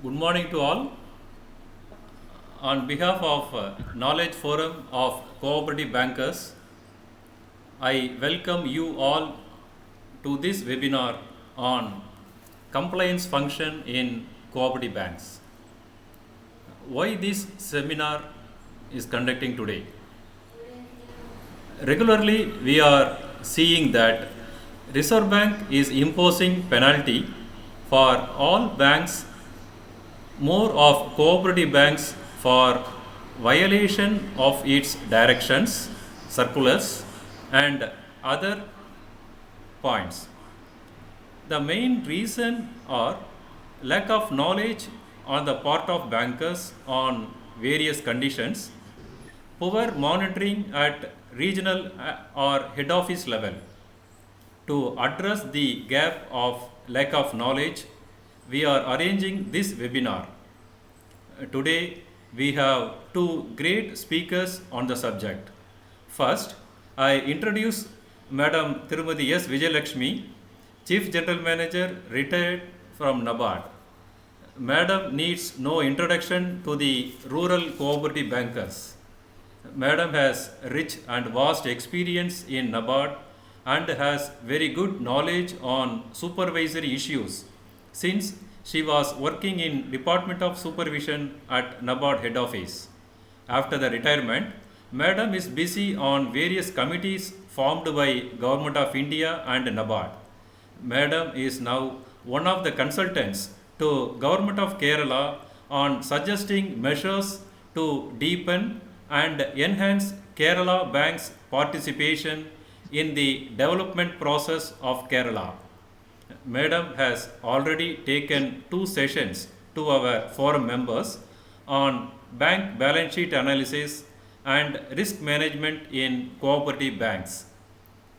Good morning to all. On behalf of Knowledge Forum of Cooperative Bankers, I welcome you all to this webinar on compliance function in cooperative banks. Why this seminar is conducting today? Regularly, we are seeing that Reserve Bank is imposing penalty for all banks, more of cooperative banks for violation of its directions, circulars, and other points. The main reason are lack of knowledge on the part of bankers on various conditions, poor monitoring at regional or head office level. To address the gap of lack of knowledge, we are arranging this webinar. Today, we have two great speakers on the subject. First, I introduce Madam Tirumati S. Vijayalakshmi, Chief General Manager, retired from NABARD. Madam needs no introduction to the rural cooperative bankers. Madam has rich and vast experience in NABARD and has very good knowledge on supervisory issues since she was working in Department of Supervision at NABARD head office. After the retirement, Madam is busy on various committees formed by Government of India and NABARD. Madam is now one of the consultants to Government of Kerala on suggesting measures to deepen and enhance Kerala Bank's participation in the development process of Kerala. Madam has already taken two sessions to our forum members on bank balance sheet analysis and risk management in cooperative banks.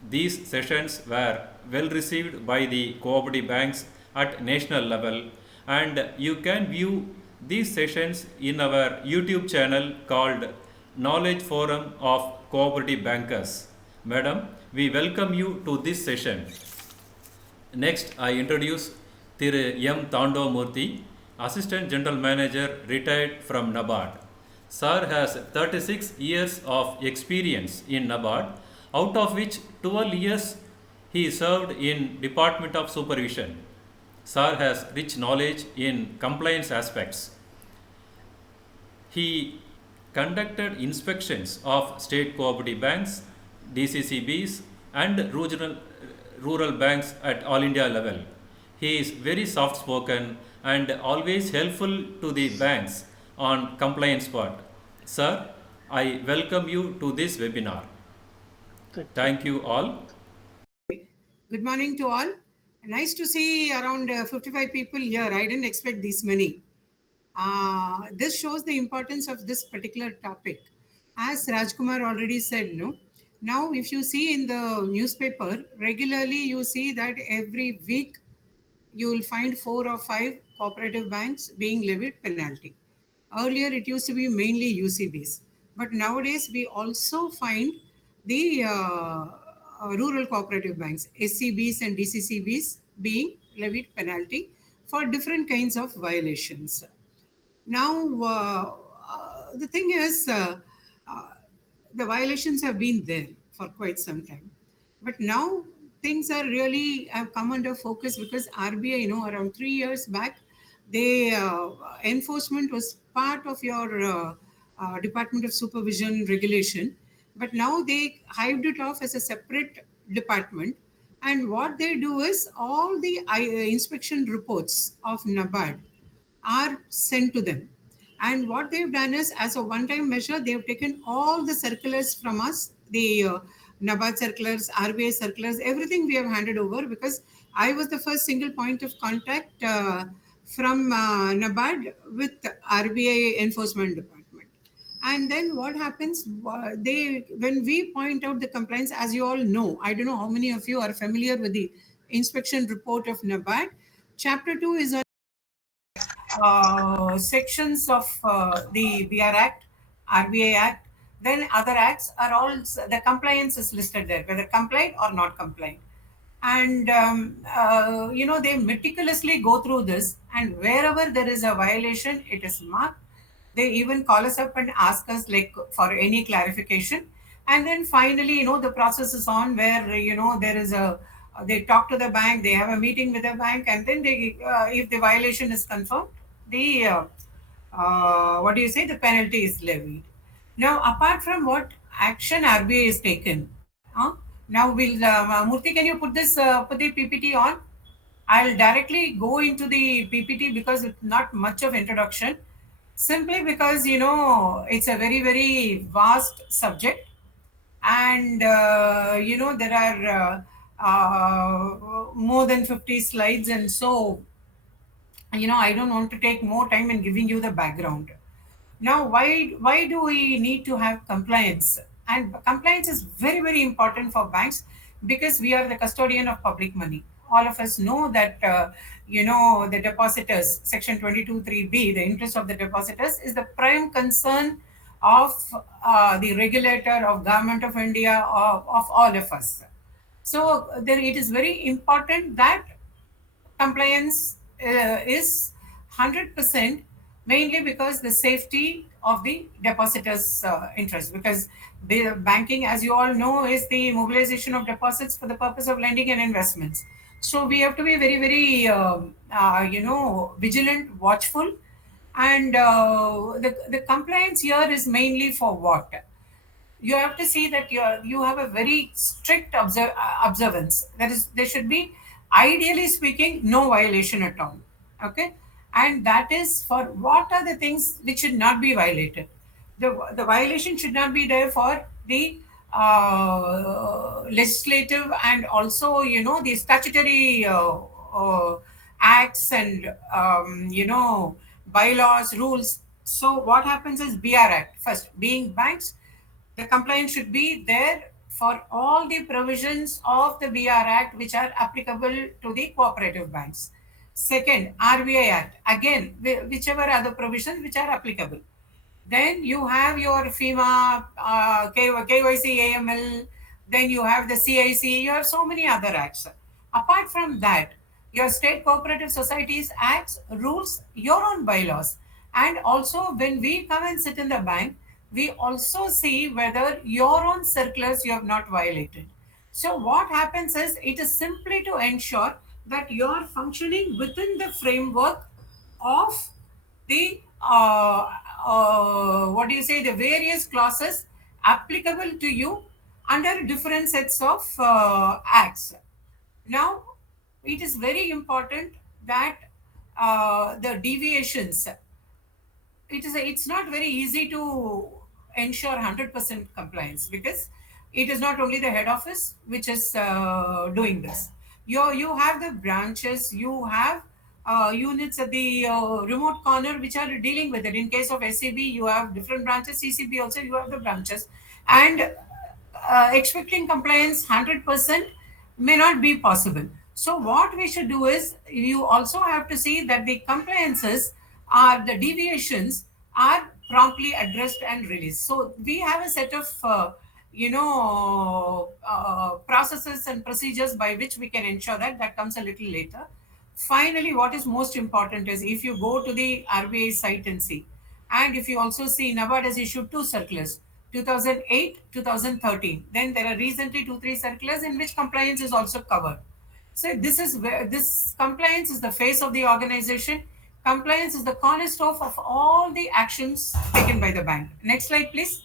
These sessions were well received by the cooperative banks at national level, and you can view these sessions in our YouTube channel called Knowledge Forum of Cooperative Bankers. Madam, we welcome you to this session. Next, I introduce Thiru M. Thandava Moorthy, Assistant General Manager, retired from NABARD. Sir has 36 years of experience in NABARD, out of which 12 years he served in Department of Supervision. Sir has rich knowledge in compliance aspects. He conducted inspections of state cooperative banks, DCCBs, and rural banks at all India level. He is very soft spoken and always helpful to the banks on compliance part. Sir, I welcome you to this webinar. Thank you all. Good morning to all. Nice to see around 55 people here. I didn't expect this many. This shows the importance of this particular topic. As Rajkumar already said, no. Now, if you see in the newspaper, regularly you see that every week you will find 4 or 5 cooperative banks being levied penalty. Earlier, it used to be mainly UCBs. But nowadays, we also find the rural cooperative banks, SCBs and DCCBs, being levied penalty for different kinds of violations. Now, the thing is, the violations have been there for quite some time. But now things are really have come under focus because RBI, around 3 years back, they enforcement was part of your Department of Supervision regulation. But now they hived it off as a separate department. And what they do is all the inspection reports of NABARD are sent to them. And what they've done is, as a one-time measure, they've taken all the circulars from us, the NABARD circulars, RBI circulars, everything we have handed over because I was the first single point of contact from NABARD with RBI Enforcement Department. And then what happens, when we point out the compliance, as you all know, I don't know how many of you are familiar with the inspection report of NABARD. Chapter 2 is on sections of the BR Act, RBI Act, then other acts are all, the compliance is listed there, whether compliant or not compliant. And they meticulously go through this, and wherever there is a violation, it is marked. They even call us up and ask us like for any clarification. And then finally, the process is on where there is a they talk to the bank, they have a meeting with the bank, and then they if the violation is confirmed, the what do you say, the penalty is levied. Now, apart from what action RBI is taken, now will Murthy, can you put this put the PPT on? I'll directly go into the PPT because it's not much of introduction, simply because it's a very very vast subject, and there are more than 50 slides, and so I don't want to take more time in giving you the background. Now, why do we need to have compliance? And compliance is very very important for banks, because we are the custodian of public money. All of us know that the depositors, section 22(3)(b), the interest of the depositors is the prime concern of the regulator, of government of India, of all of us. So there it is very important that compliance is 100%, mainly because the safety of the depositors' interest. Because the banking, as you all know, is the mobilization of deposits for the purpose of lending and investments. So we have to be very, very, vigilant, watchful, and the compliance here is mainly for what? You have to see that you have a very strict observance. That is, there should be, ideally speaking, no violation at all. Okay, and that is for what are the things which should not be violated. The violation should not be there for the legislative and also the statutory acts and bylaws, rules. So what happens is BR Act first, being banks, the compliance should be there for all the provisions of the BR Act which are applicable to the cooperative banks. Second, RBI Act, again, whichever other provisions which are applicable. Then you have your FEMA, KYC, AML, then you have the CIC, you have so many other acts. Apart from that, your state cooperative societies acts, rules, your own bylaws. And also when we come and sit in the bank, we also see whether your own circulars you have not violated. So what happens is it is simply to ensure that you are functioning within the framework of the what do you say, the various clauses applicable to you under different sets of acts. Now, it is very important that the deviations, it's not very easy to ensure 100% compliance, because it is not only the head office which is doing this. You have the branches, you have units at the remote corner which are dealing with it. In case of SCB, you have different branches. CCB also, you have the branches. And expecting compliance 100% may not be possible. So what we should do is, you also have to see that the compliances are, the deviations are promptly addressed and released. So we have a set of processes and procedures by which we can ensure that. That comes a little later. Finally, what is most important is, if you go to the RBI site and see, and if you also see, NABARD has issued two circulars, 2008, 2013. Then there are recently 2-3 circulars in which compliance is also covered. So this is where this compliance is the face of the organization. Compliance is the cornerstone of all the actions taken by the bank. Next slide, please.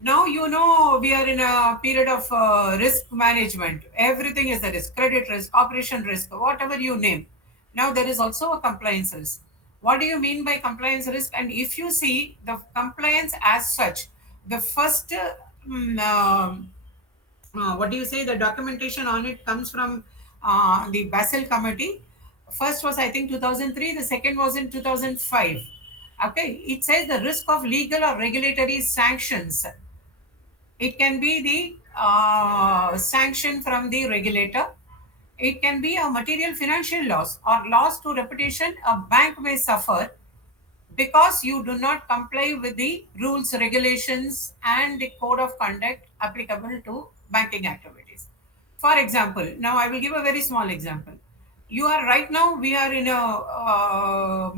Now we are in a period of risk management. Everything is a risk: credit risk, operation risk, whatever you name. Now there is also a compliance risk. What do you mean by compliance risk? And if you see the compliance as such, the first what do you say, the documentation on it comes from the Basel committee. First was, I think, 2003, the second was in 2005. Okay, it says the risk of legal or regulatory sanctions. It can be the sanction from the regulator. It can be a material financial loss or loss to reputation a bank may suffer because you do not comply with the rules, regulations, and the code of conduct applicable to banking activities. For example, now I will give a very small example. You are right now, we are in a,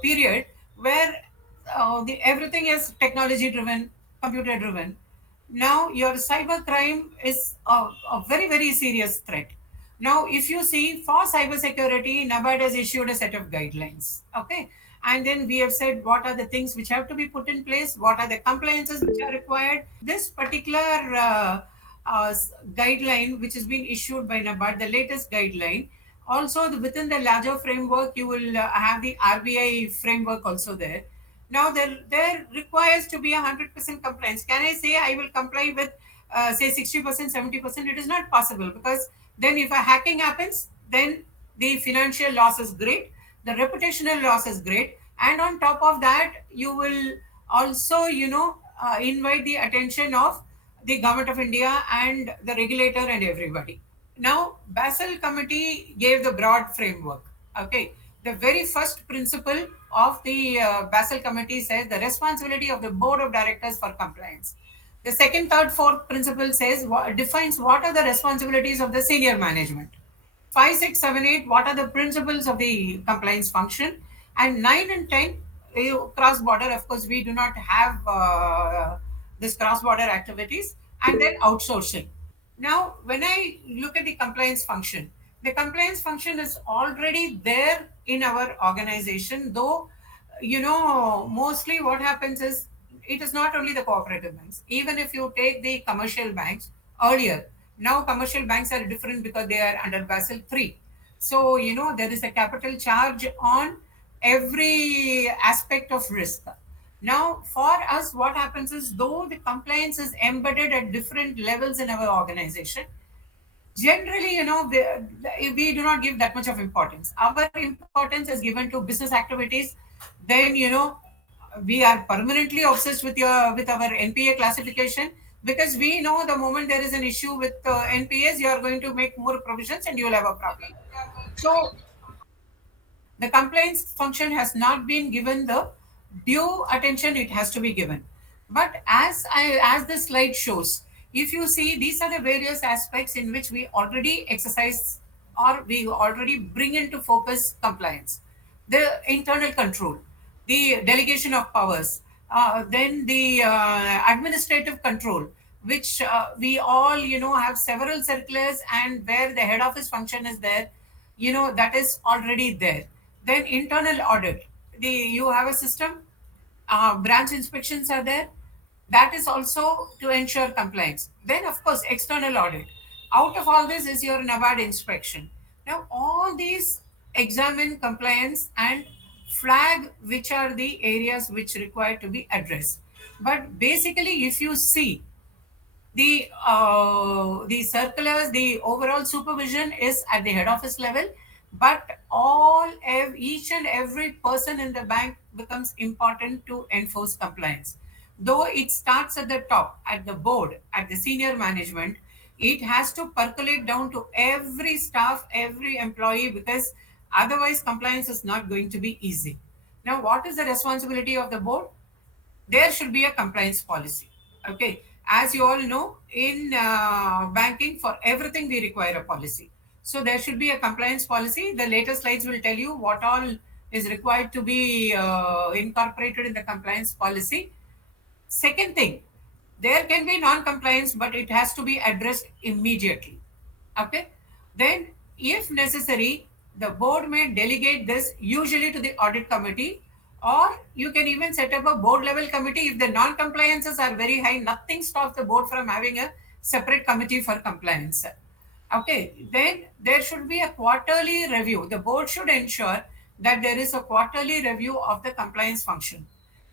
period where everything is technology driven, computer driven. Now, your cyber crime is a very, very serious threat. Now, if you see for cyber security, NABARD has issued a set of guidelines. Okay. And then we have said what are the things which have to be put in place, what are the compliances which are required. This particular guideline, which has been issued by NABARD, the latest guideline, also within the larger framework, you will have the RBI framework also there. Now, there requires to be 100% compliance. Can I say I will comply with, say, 60%, 70%? It is not possible, because then if a hacking happens, then the financial loss is great, the reputational loss is great, and on top of that, you will also, invite the attention of the government of India and the regulator and everybody. Now, Basel Committee gave the broad framework. Okay, the very first principle of the Basel Committee says the responsibility of the board of directors for compliance. The second, third, fourth principle says defines what are the responsibilities of the senior management. 5, 6, 7, 8, what are the principles of the compliance function? And 9 and 10, cross border. Of course, we do not have this cross border activities, and then outsourcing. Now, when I look at the compliance function is already there in our organization, though, mostly what happens is it is not only the cooperative banks. Even if you take the commercial banks earlier, now commercial banks are different because they are under Basel 3. So, there is a capital charge on every aspect of risk. Now, for us, what happens is, though the compliance is embedded at different levels in our organization, generally, we do not give that much of importance. Our importance is given to business activities. Then, we are permanently obsessed with our NPA classification, because we know the moment there is an issue with NPAs, you are going to make more provisions and you will have a problem. So, the compliance function has not been given the due attention it has to be given. But as the slide shows, if you see, these are the various aspects in which we already exercise, or we already bring into focus compliance. The internal control, the delegation of powers, then the administrative control, which we all, have several circulars, and where the head office function is there, that is already there. Then internal audit, you have a system, branch inspections are there, that is also to ensure compliance. Then, of course, external audit. Out of all this is your NABARD inspection. Now, all these examine compliance and flag which are the areas which require to be addressed. But basically, if you see, the circulars, the overall supervision is at the head office level, but each and every person in the bank becomes important to enforce compliance. Though it starts at the top, at the board, at the senior management, it has to percolate down to every staff, every employee, because otherwise compliance is not going to be easy. Now, what is the responsibility of the board? There should be a compliance policy. Okay, as you all know, in banking, for everything we require a policy. So there should be a compliance policy. The later slides will tell you what all is required to be incorporated in the compliance policy. Second thing, there can be non-compliance, but it has to be addressed immediately. Okay. Then, if necessary, the board may delegate this usually to the audit committee, or you can even set up a board level committee. If the non-compliances are very high, nothing stops the board from having a separate committee for compliance. Okay, then there should be a quarterly review. The board should ensure that there is a quarterly review of the compliance function.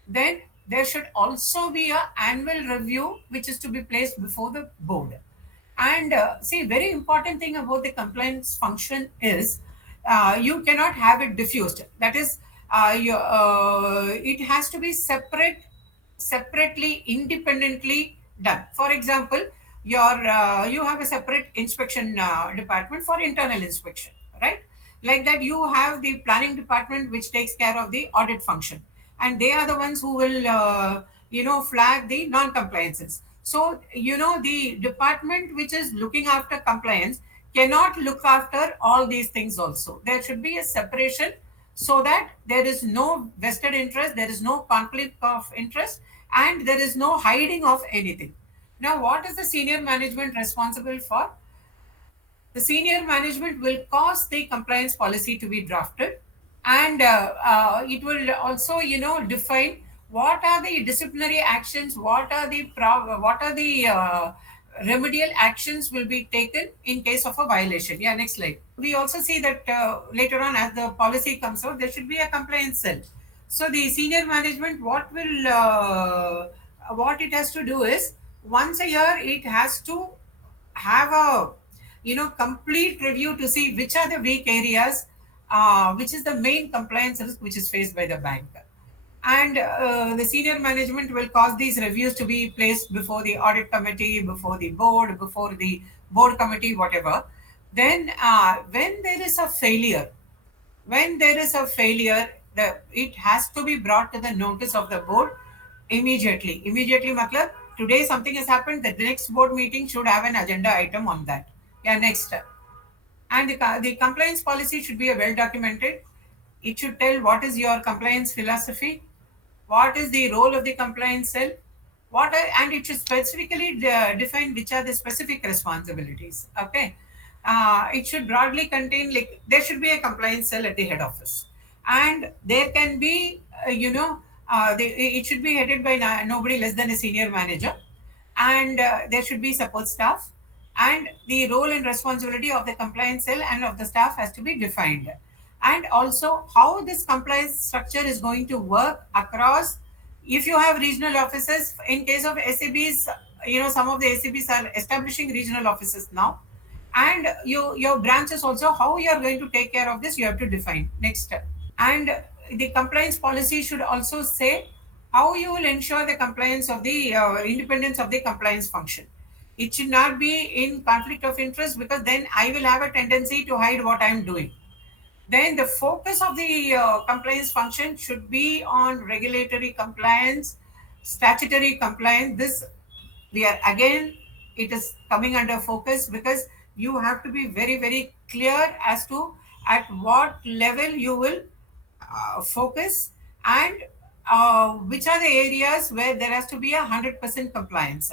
Then there should also be an annual review which is to be placed before the board. And see, very important thing about the compliance function is you cannot have it diffused. That is, it has to be separately, independently done. For example, you have a separate inspection department for internal inspection, right? Like that, you have the planning department which takes care of the audit function, and they are the ones who will flag the non-compliances. So, the department which is looking after compliance cannot look after all these things also. There should be a separation so that there is no vested interest, there is no conflict of interest, and there is no hiding of anything. Now, what is the senior management responsible for? The senior management will cause the compliance policy to be drafted, and it will also define what are the disciplinary actions, what are the remedial actions will be taken in case of a violation. Yeah, next slide. We also see that later on, as the policy comes out, there should be a compliance cell. So the senior management, what it has to do is, once a year it has to have a complete review to see which are the weak areas, which is the main compliance risk which is faced by the bank. And the senior management will cause these reviews to be placed before the audit committee, before the board, before the board committee, whatever. Then when there is a failure, it has to be brought to the notice of the board immediately. Immediately matlab, today something has happened, the next board meeting should have an agenda item on that. Yeah, next. And the compliance policy should be well documented. It should tell what is your compliance philosophy, what is the role of the compliance cell, and it should specifically define which are the specific responsibilities. Okay. It should broadly contain, like, there should be a compliance cell at the head office, and there can be, it should be headed by nobody less than a senior manager, and there should be support staff, and the role and responsibility of the compliance cell and of the staff has to be defined, and also how this compliance structure is going to work across. If you have regional offices, in case of SABs, some of the SABs are establishing regional offices now, and your branches also, how you are going to take care of this, you have to define. Next. And the compliance policy should also say how you will ensure the compliance of the independence of the compliance function. It should not be in conflict of interest, because then I will have a tendency to hide what I am doing. Then the focus of the compliance function should be on regulatory compliance, statutory compliance. This, we are again, it is coming under focus, because you have to be very, very clear as to at what level you will focus, and which are the areas where there has to be 100% compliance.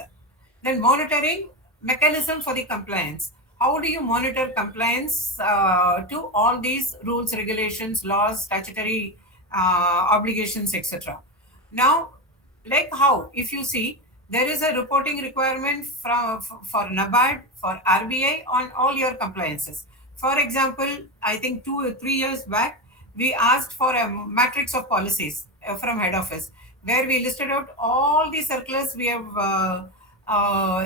Then monitoring mechanism for the compliance. How do you monitor compliance to all these rules, regulations, laws, statutory obligations, etc.? Now, like how, if you see, there is a reporting requirement for NABARD, for RBI on all your compliances. For example, I think 2 or 3 years back, we asked for a matrix of policies from head office, where we listed out all the circulars we have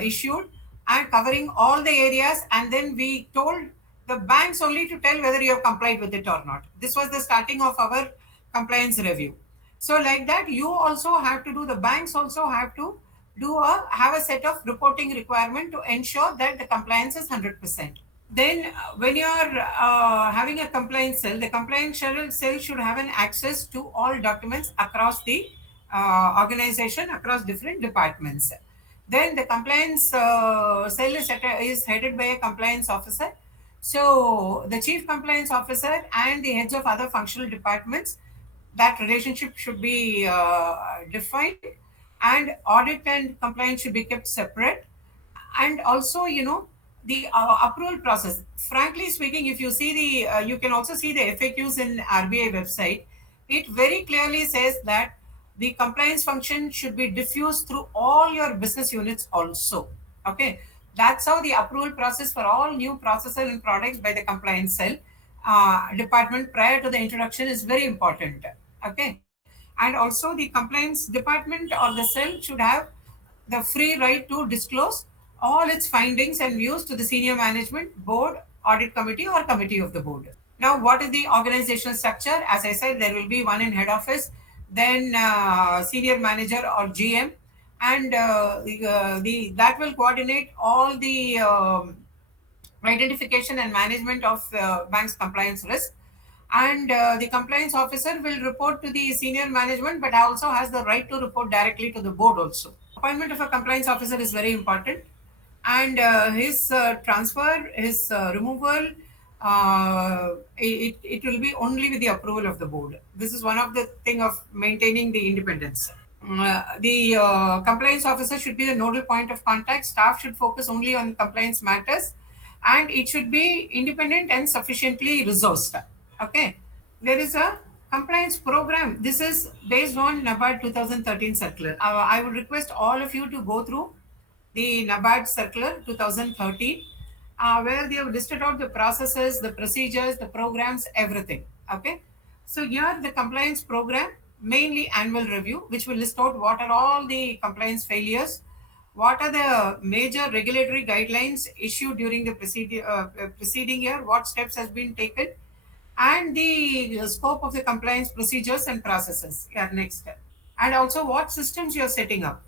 issued, and covering all the areas, and then we told the banks only to tell whether you have complied with it or not. This was the starting of our compliance review. So like that, you also have to do, the banks also have to have a set of reporting requirement to ensure that the compliance is 100%. Then when you are having a compliance cell, the compliance cell should have an access to all documents across the organization, across different departments. Then the compliance cell is headed by a compliance officer. So the chief compliance officer and the heads of other functional departments, that relationship should be defined, and audit and compliance should be kept separate. And also, the approval process. Frankly speaking, if you see the, you can also see the FAQs in RBI website. It very clearly says that the compliance function should be diffused through all your business units also. Okay, that's how the approval process for all new processes and products by the compliance cell department prior to the introduction is very important. Okay, and also the compliance department or the cell should have the free right to disclose all its findings and views to the senior management, board, audit committee, or committee of the board. Now, what is the organizational structure? As I said, there will be one in head office, then senior manager or GM, and that will coordinate all the identification and management of bank's compliance risk. And the compliance officer will report to the senior management, but also has the right to report directly to the board also. appointment of a compliance officer is very important, and his transfer, his removal, it will be only with the approval of the board. This is one of the thing of maintaining the independence. The compliance officer should be the nodal point of contact. Staff should focus only on compliance matters, and it should be independent and sufficiently resourced. Okay, there is a compliance program. This is based on NABARD 2013 circular. I would request all of you to go through the NABARD circular 2013, where they have listed out the processes, the procedures, the programs, everything. Okay. So here the compliance program, mainly annual review, which will list out what are all the compliance failures, what are the major regulatory guidelines issued during the preceding year, what steps has been taken, and the scope of the compliance procedures and processes. Yeah, next step. And also what systems you are setting up.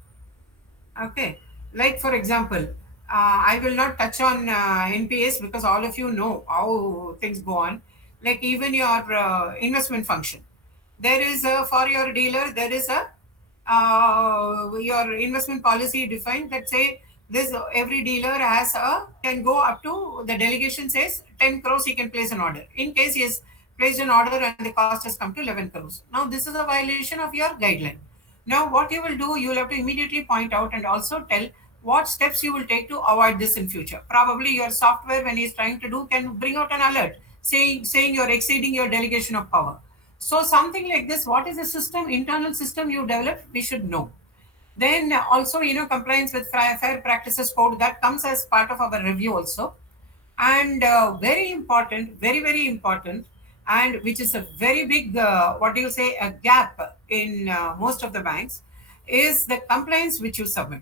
Okay, like for example, I will not touch on NPS because all of you know how things go on. Like even your investment function, there is a, for your dealer there is a your investment policy defined that say this every dealer has a can go up to the delegation says 10 crores he can place an order. In case he has placed an order and the cost has come to 11 crores. Now this is a violation of your guideline. Now, what you will do, you will have to immediately point out and also tell what steps you will take to avoid this in future. Probably your software, when it's trying to do, can bring out an alert saying you're exceeding your delegation of power. So something like this, what is the system, internal system you develop? We should know. Then also, compliance with fair practices code that comes as part of our review also. And very important, very, very important, and which is a very big, what do you say, a gap in most of the banks, is the compliance which you submit.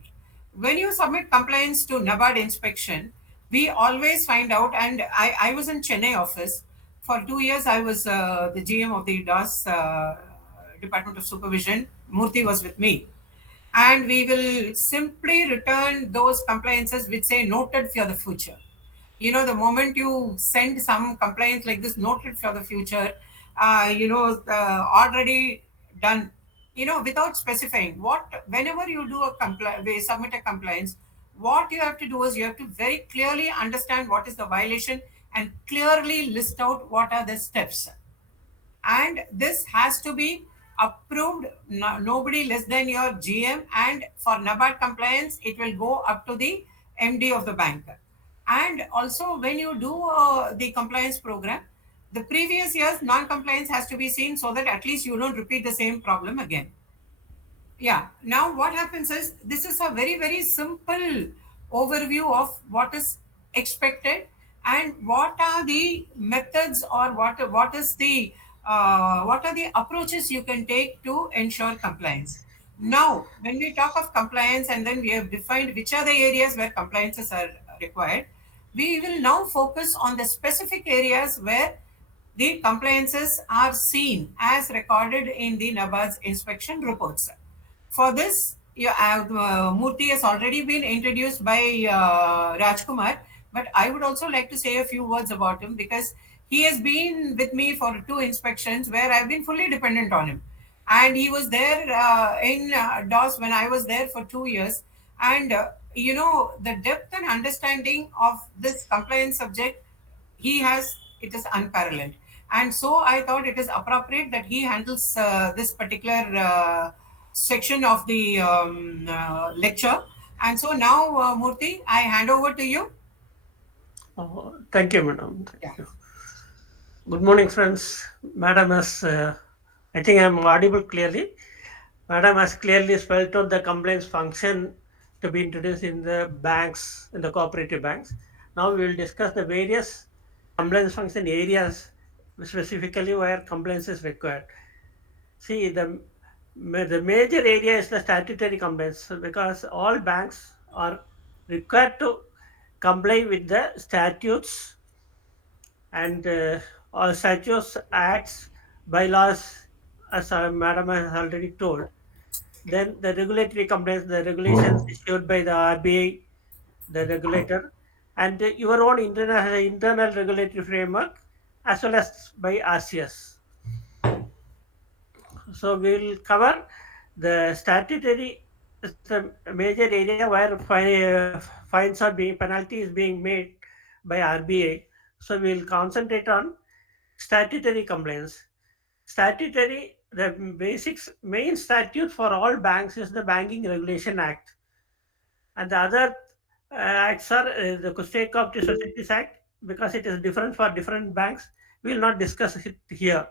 When you submit compliance to NABARD inspection, we always find out, and I was in Chennai office. For 2 years, I was the GM of the DOS Department of Supervision. Moorthy was with me, and we will simply return those compliances which say noted for the future. The moment you send some complaints like this noted for the future, already done, without specifying what, whenever you do a complaint, we submit a complaints, what you have to do is you have to very clearly understand what is the violation and clearly list out what are the steps, and this has to be approved, nobody less than your GM, and for NABARD compliance it will go up to the MD of the bank. And also when you do the compliance program, the previous year's non-compliance has to be seen so that at least you don't repeat the same problem again. Yeah. Now, what happens is this is a very, very simple overview of what is expected and what are the methods, or what are the approaches you can take to ensure compliance. Now, when we talk of compliance and then we have defined which are the areas where compliances are required, we will now focus on the specific areas where the compliances are seen as recorded in the NABARD's inspection reports. For this, Murthy has already been introduced by Rajkumar, but I would also like to say a few words about him because he has been with me for 2 inspections where I've been fully dependent on him. And he was there in DOS when I was there for 2 years. And, the depth and understanding of this compliance subject he has, it is unparalleled. And so I thought it is appropriate that he handles this particular section of the lecture. And so now, Murthy, I hand over to you. Thank you, madam. Yeah. Thank you. Good morning, friends. Madam has, I think I am audible clearly. Madam has clearly spelled out the compliance function to be introduced in the banks, in the cooperative banks. Now we will discuss the various compliance function areas, specifically where compliance is required. See, the major area is the statutory compliance because all banks are required to comply with the statutes and all statutes, acts, bylaws, as Madam has already told. Then the regulatory compliance, the regulations issued by the RBI, the regulator, and your own internal regulatory framework, as well as by RCS. So we will cover the statutory It's a major area where fines are being penalty is being made by RBI. So we'll concentrate on statutory complaints. Statutory, the basics main statute for all banks is the Banking Regulation Act, and the other acts are the State Cooperative Societies Act, because it is different for different banks. We will not discuss it here.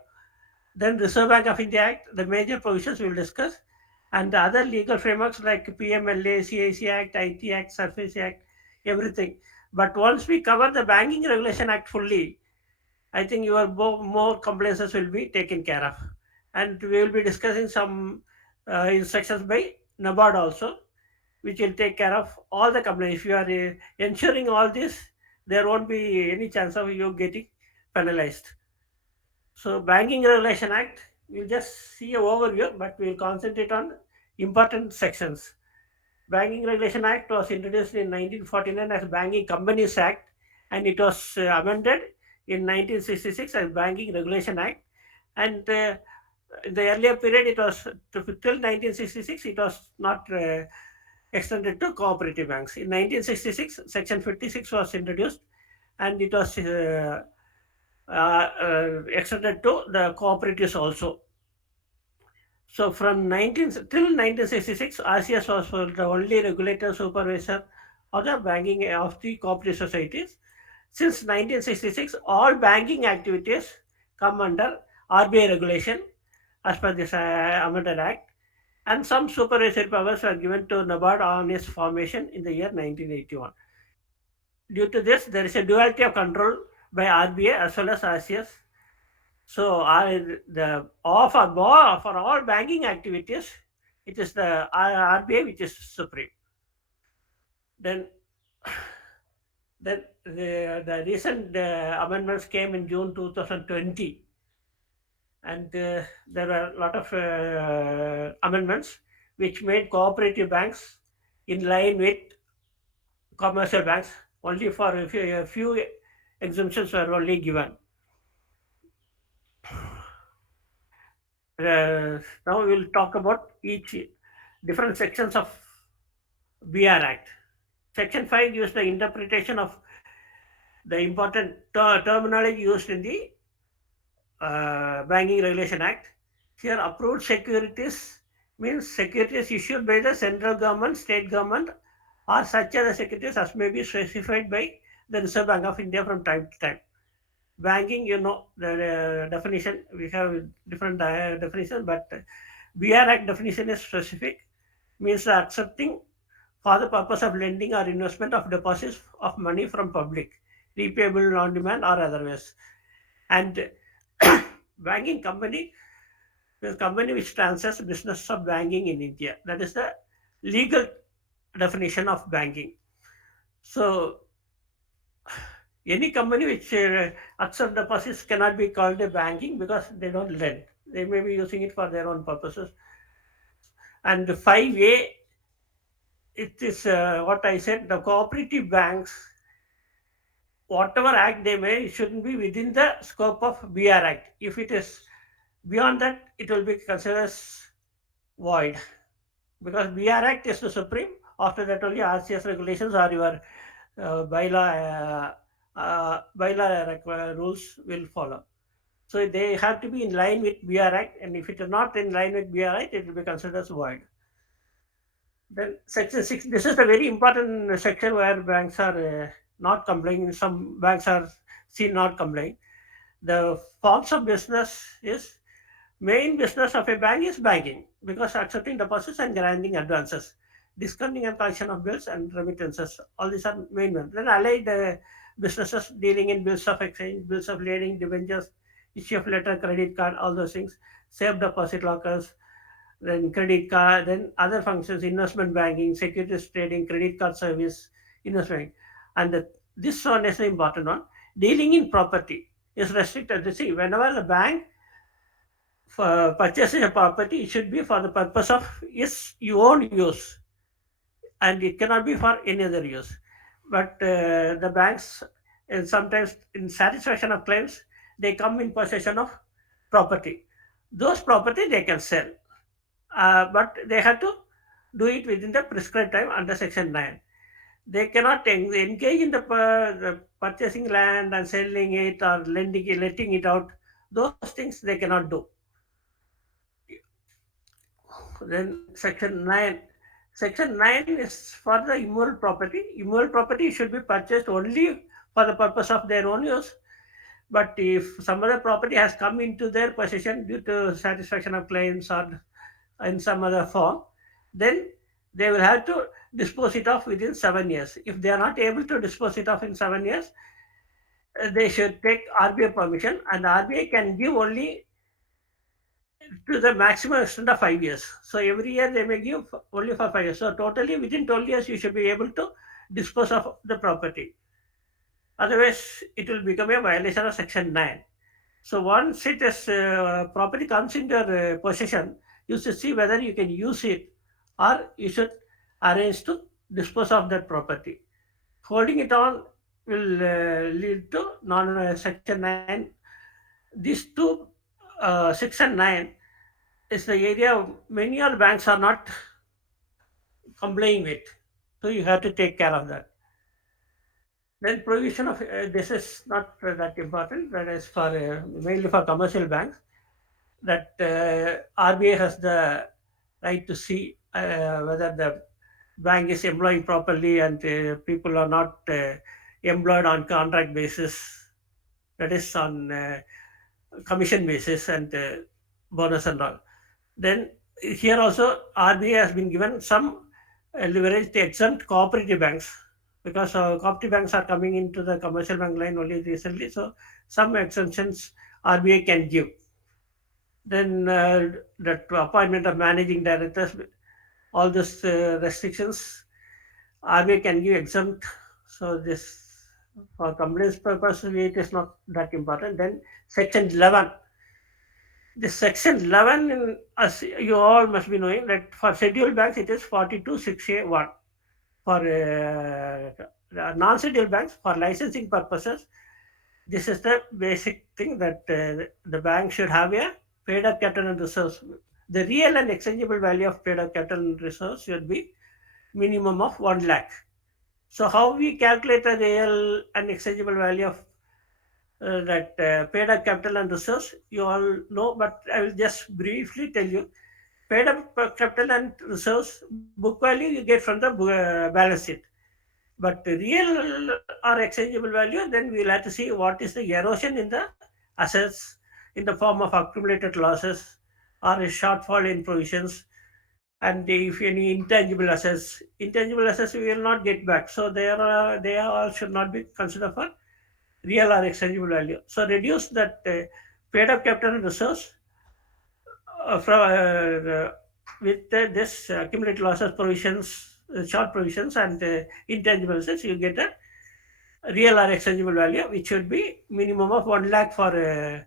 Then Reserve Bank of India Act, the major provisions we will discuss, and the other legal frameworks like PMLA, CIC Act, IT Act, Surface Act, everything. But once we cover the Banking Regulation Act fully, I think your more complaints will be taken care of. And we will be discussing some instructions by NABARD also, which will take care of all the complaints. If you are ensuring all this, there won't be any chance of you getting penalized. So, Banking Regulation Act, we'll just see a overview, but we'll concentrate on important sections. Banking Regulation Act was introduced in 1949 as Banking Companies Act, and it was amended in 1966 as Banking Regulation Act. And in the earlier period, it was till 1966, it was not extended to cooperative banks. In 1966, Section 56 was introduced, and it was extended to the cooperatives also. So from 19 till 1966, RCS was the only regulator supervisor of the banking of the cooperative societies. Since 1966, all banking activities come under RBI regulation as per this amended act, and some supervisory powers were given to NABARD on its formation in the year 1981. Due to this, there is a duality of control by RBI as well as RCS. So, the for all banking activities, it is the RBI which is supreme. Then, the recent amendments came in June 2020, and there were a lot of amendments which made cooperative banks in line with commercial banks. Only for a few exemptions were only given. Now we will talk about each different sections of BR Act. Section 5 gives the interpretation of the important terminology used in the Banking Regulation Act. Here, approved securities means securities issued by the central government, state government, or such other securities as may be specified by the Reserve Bank of India from time to time. Banking, the definition, we have different definitions, but BR Act definition is specific, means the accepting for the purpose of lending or investment of deposits of money from public, repayable on demand or otherwise. And banking company is a company which transacts business of banking in India. That is the legal definition of banking. So any company which accept deposits cannot be called a banking because they don't lend. They may be using it for their own purposes. And 5A, it is what I said, the cooperative banks, whatever act they may, it shouldn't be within the scope of BR Act. If it is beyond that, it will be considered as void, because BR Act is the supreme. After that, only RCS regulations or your bylaw rules will follow. So they have to be in line with BR Act, and if it is not in line with BR Act, it will be considered as void. Then Section 6, this is a very important section where banks are not complying. Some banks are seen not complying. The forms of business is, main business of a bank is banking, because accepting deposits and granting advances, discounting and collection of bills and remittances, all these are main ones. Then allied businesses dealing in bills of exchange, bills of lading, debentures, issue of letter, credit card, all those things, safe deposit lockers, then credit card, then other functions, investment banking, securities trading, credit card service, investment. And this one is the important one. Dealing in property is restricted. You see, whenever the bank purchases a property, it should be for the purpose of its own use, and it cannot be for any other use. But the banks, sometimes in satisfaction of claims, they come in possession of property. Those property they can sell, but they have to do it within the prescribed time under Section 9. They cannot engage in the purchasing land and selling it or lending it, letting it out. Those things they cannot do. Then Section 9 is for the immovable property. Immovable property should be purchased only for the purpose of their own use. But if some other property has come into their possession due to satisfaction of claims or in some other form, then they will have to dispose it off within 7 years. If they are not able to dispose it off in 7 years, they should take RBI permission, and RBI can give only to the maximum extent of 5 years. So every year they may give only for 5 years. So totally within 12 years you should be able to dispose of the property. Otherwise, it will become a violation of Section 9. So once it is property comes into your possession, you should see whether you can use it or you should arrange to dispose of that property. Holding it on will lead to Section 9. These two, 6 and 9, is the area many other banks are not complying with. So you have to take care of that. Then provision of this is not that important. That is for mainly for commercial banks. That RBI has the right to see whether the bank is employing properly and people are not employed on contract basis. That is on commission basis and bonus and all. Then here also RBI has been given some leverage to exempt cooperative banks, because cooperative banks are coming into the commercial bank line only recently. So some exemptions RBI can give. Then the appointment of managing directors, all these restrictions RBI can give exempt. So this for compliance purpose it is not that important. Then Section 11. This Section 11, as you all must be knowing, that for scheduled banks it is 42(6)(a)(1). For non-scheduled banks, for licensing purposes, this is the basic thing that the bank should have a paid-up capital and reserves. The real and exchangeable value of paid-up capital and reserves should be minimum of 1 lakh. So how we calculate the real and exchangeable value of that paid-up capital and reserves, you all know, but I will just briefly tell you. Paid-up capital and reserves, book value you get from the balance sheet. But real or exchangeable value, then we will have to see what is the erosion in the assets in the form of accumulated losses or a shortfall in provisions, and if any intangible assets we will not get back. So they all should not be considered for real or exchangeable value. So reduce that paid-up capital and reserves with this accumulated losses provisions, short provisions, and intangible assets, you get a real or exchangeable value, which should be minimum of 1 lakh for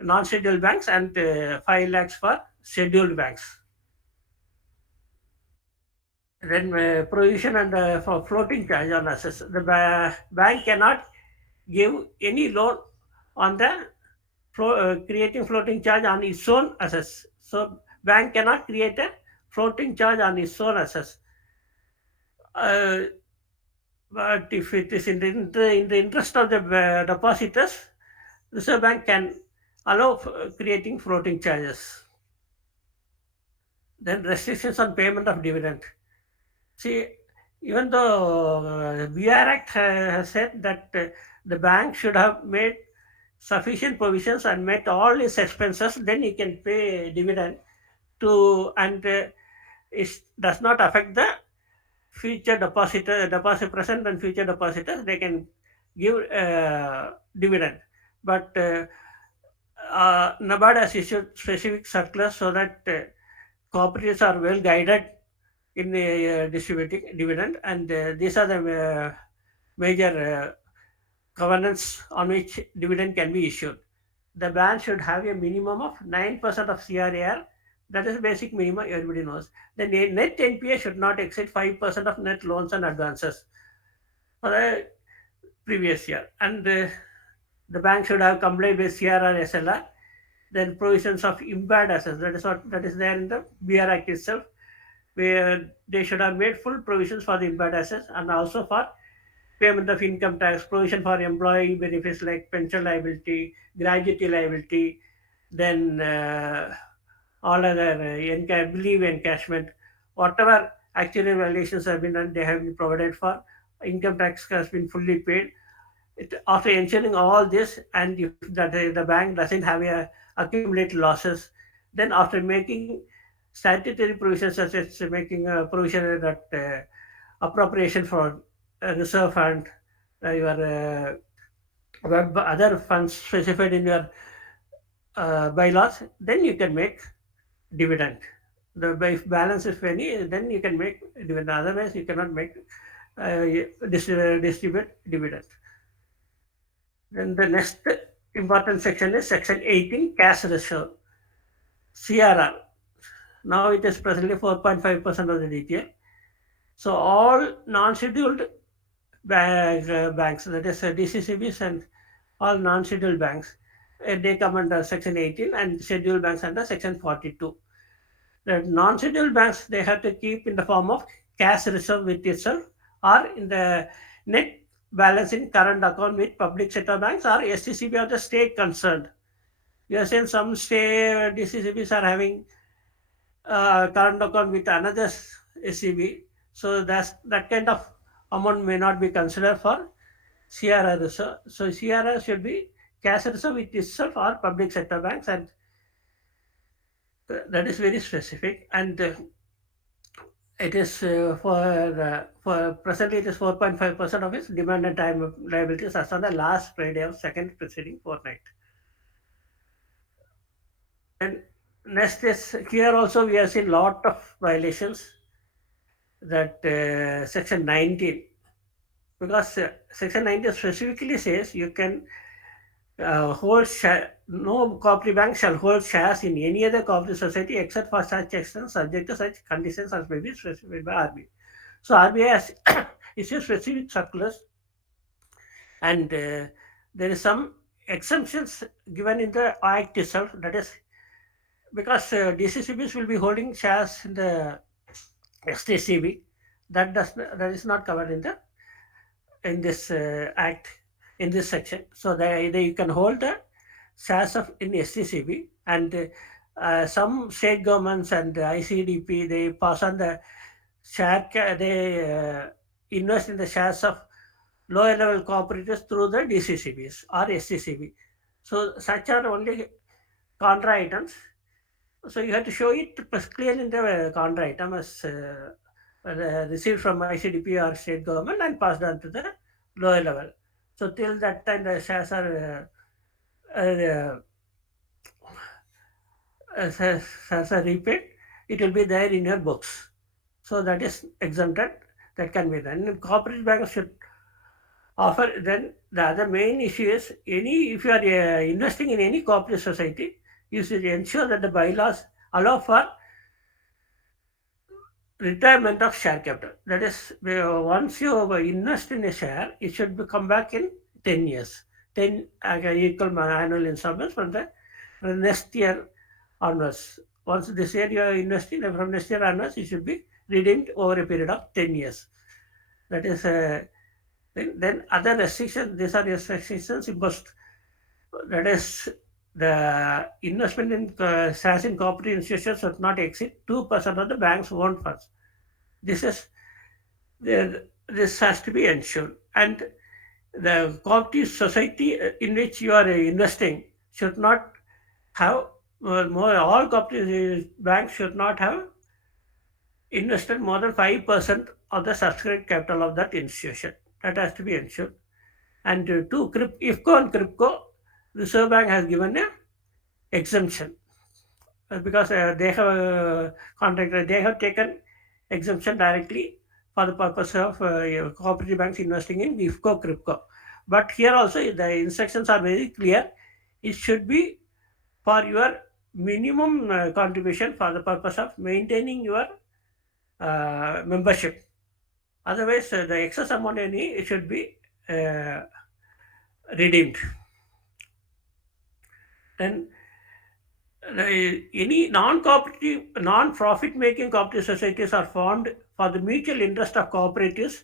non-scheduled banks and 5 lakhs for scheduled banks. Then provision and for floating charge on assets. The bank cannot give any loan on the creating floating charge on its own assets. So bank cannot create a floating charge on its own assets. But if it is in the interest of the depositors, Reserve Bank can allow creating floating charges. Then restrictions on payment of dividend. See, even though BR Act has said that the bank should have made sufficient provisions and met all its expenses, then he can pay dividend and it does not affect the future present and future depositors. They can give dividend, but NABARD has issued specific circulars so that cooperatives are well guided in distributing dividend, and these are the major governance on which dividend can be issued. The bank should have a minimum of 9% of CRAR. That is basic minimum, everybody knows. The net NPA should not exceed 5% of net loans and advances for the previous year. And the bank should have complied with CRR SLR. Then provisions of impaired assets, that is there in the BR Act itself. where they should have made full provisions for the impaired assets and also for payment of income tax, provision for employee benefits like pension liability, gratuity liability, then all other leave encashment, whatever actual violations have been done, they have been provided for. Income tax has been fully paid. After ensuring all this, and if the bank doesn't have accumulated losses, then after making statutory provisions such as making a provision that appropriation for reserve fund, your other funds specified in your bylaws, then you can make dividend. If balance is penny, then you can make dividend. Otherwise, you cannot make distribute dividend. Then the next important section is section 18, cash reserve, CRR. Now it is presently 4.5% of the DTA. So all non-scheduled banks, that is DCCBs and all non-scheduled banks, they come under section 18 and scheduled banks under section 42. The non-scheduled banks, they have to keep in the form of cash reserve with itself or in the net balance in current account with public sector banks or SCCB of the state concerned. You are saying some state DCCBs are having current account with another SCB, so that kind of amount may not be considered for CRR reserve. So CRR should be cash reserve with itself or public sector banks, and that is very specific. And it is for presently it is 4.5% of its demand and time liabilities as on the last Friday of second preceding fortnight. And next is here also we have seen lot of violations, that section 19, because section 19 specifically says you can hold no cooperative bank shall hold shares in any other cooperative society except for such extent subject to such conditions as may be specified by RBI. So RBI has issued specific circulars, and there is some exemptions given in the Act itself. That is because DCCBs will be holding shares in the STCB. That is not covered in this Act, in this section. So you can hold the shares of in STCB, and some state governments and ICDP, they pass on the share, they invest in the shares of lower level cooperatives through the DCCBs or STCB. So such are only contra items. So you have to show it clearly in the contra item as received from ICDP or state government and passed on to the lower level. So till that time the shares are repaid, it will be there in your books. So that is exempted. That can be done. And cooperative banks should offer. Then the other main issue is if you are investing in any cooperative society, you should ensure that the bylaws allow for retirement of share capital. That is, once you invest in a share, it should come back in 10 years. 10 equal annual installments from the next year onwards. Once this year you are investing, from next year onwards, it should be redeemed over a period of 10 years. That is, then other restrictions, these are restrictions imposed. That is, the investment in shares in cooperative institutions should not exceed 2% of the bank's own funds. This has to be ensured. And the cooperative society in which you are investing should not have all cooperative banks should not have invested more than 5% of the subscribed capital of that institution. That has to be ensured. And to IFCO and CRIPCO, Reserve Bank has given a exemption because they have contracted, they have taken exemption directly for the purpose of cooperative banks investing in IFCO, CRIPCO. But here also the instructions are very clear. It should be for your minimum contribution for the purpose of maintaining your membership. Otherwise, the excess amount it should be redeemed. Then Any non-cooperative, non-profit-making cooperative societies are formed for the mutual interest of cooperatives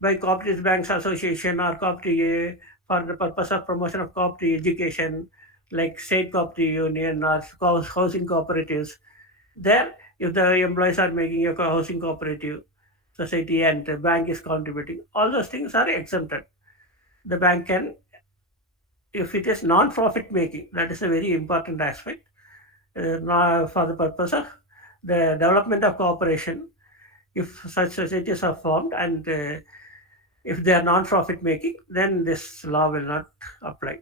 by Cooperative Banks Association or cooperative for the purpose of promotion of cooperative education, like state cooperative union or housing cooperatives. There, if the employees are making a housing cooperative society and the bank is contributing, all those things are exempted. The bank can, if it is non-profit making, that is a very important aspect for the purpose of the development of cooperation. If such societies are formed and if they are non-profit making, then this law will not apply.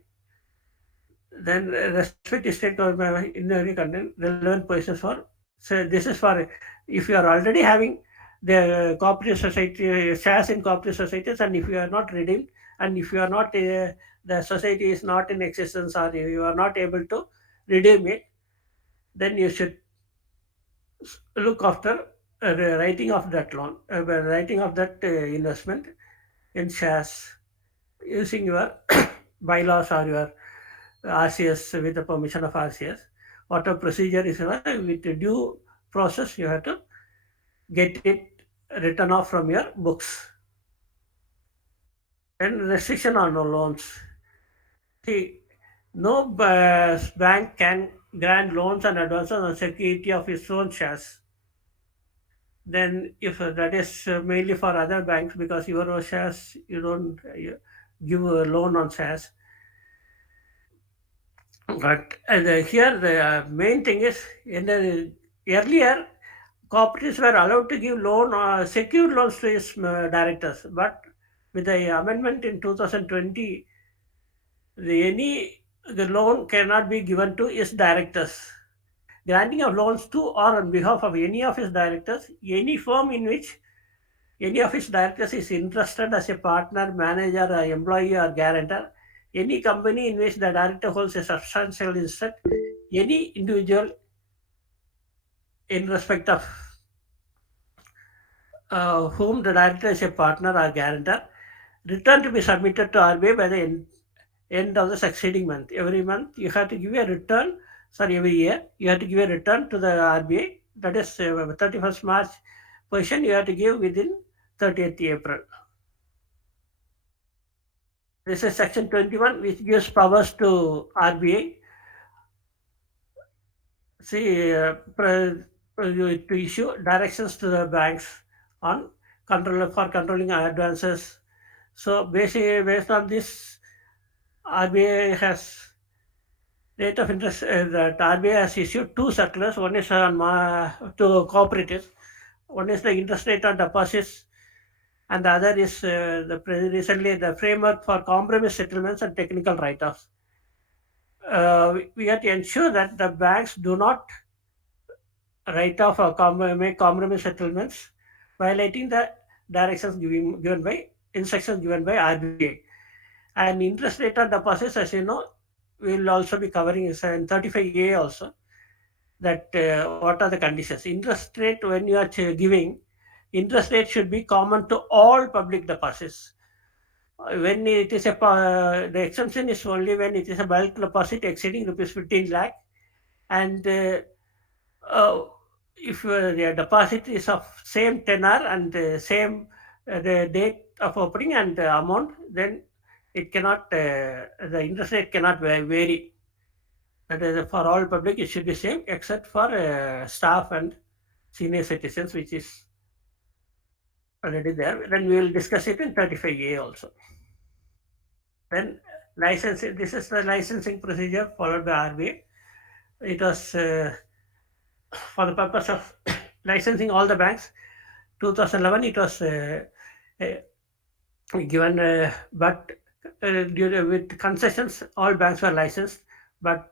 Then respect state government in every content relevant positions for. So this is for if you are already having the cooperative society shares in cooperative societies, and if you are not redeemed, and if you are not the society is not in existence, or you are not able to redeem it, then you should look after writing of that loan, writing of that investment in shares using your bylaws or your RCS with the permission of RCS. Whatever procedure is with the due process, you have to get it written off from your books. And restriction on no loans. See, no bank can grant loans and advances on security of its own shares. Then if that is mainly for other banks, because your own shares you don't give a loan on shares. But here the main thing is in the earlier cooperatives were allowed to give loan secured loans to its directors, but with the amendment in 2020, the loan cannot be given to its directors. Granting of loans to or on behalf of any of its directors, any firm in which any of its directors is interested as a partner, manager, employee, or guarantor, any company in which the director holds a substantial interest, any individual in respect of whom the director is a partner or guarantor, return to be submitted to RBI by the end of the succeeding month. Every month you have to give a return, sorry, every year you have to give a return to the RBI. That is 31st March position you have to give within 30th April. This is section 21, which gives powers to RBI. See, to issue directions to the banks on control for controlling advances. So basically, based on this, RBI has rate of interest that RBI has issued two circulars. One is on to cooperatives. One is the interest rate on deposits, and the other is recently the framework for compromise settlements and technical write-offs. We have to ensure that the banks do not write off or make compromise settlements, violating the directions given by instructions given by RBI. And interest rate on deposits, as you know, will also be covering is in 35A also. That what are the conditions? Interest rate when you are giving, interest rate should be common to all public deposits. When it is the exemption is only when it is a bulk deposit exceeding rupees 15 lakh, and uh, if the deposit is of same tenor and same the date of opening and amount, then it cannot the interest rate cannot vary. That is for all public it should be same except for staff and senior citizens, which is already there. Then we will discuss it in 35A also. Then licensing. This is the licensing procedure followed by RBI. It was for the purpose of licensing all the banks. 2011 it was given, but with concessions, all banks were licensed. But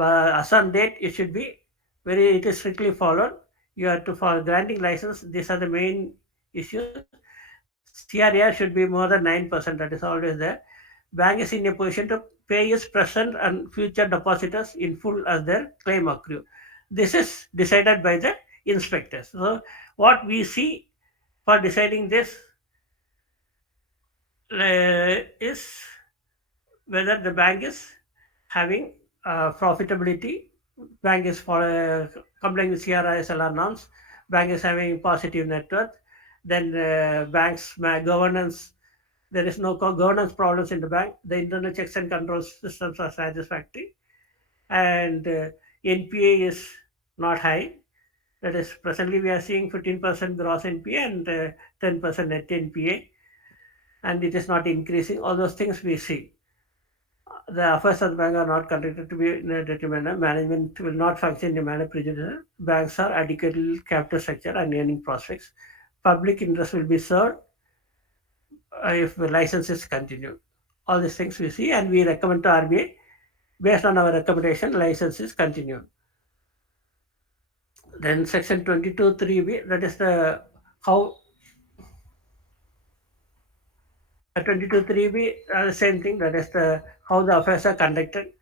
as on date, it should be it is strictly followed. You have to, for granting license, these are the main issues. CRAR should be more than 9%. That is always there. Bank is in a position to pay its present and future depositors in full as their claim accrue. This is decided by the inspectors. So what we see for deciding this is whether the bank is having profitability bank is complying with CRI SLR norms, bank is having positive net worth, then bank's governance, there is no governance problems in the bank, the internal checks and control systems are satisfactory, and NPA is not high. That is, presently we are seeing 15% gross NPA and 10% net NPA, and it is not increasing. All those things we see. The affairs of the bank are not conducted to be in a dirty manner. Management will not function in a manner prejudicial. Banks are adequately capital structure and earning prospects. Public interest will be served if the licenses continue. All these things we see, and we recommend to RBI. Based on our recommendation, licenses continue. Then section 22(3)(b), that is the how 22(3)(b), same thing, that is the how the affairs are conducted.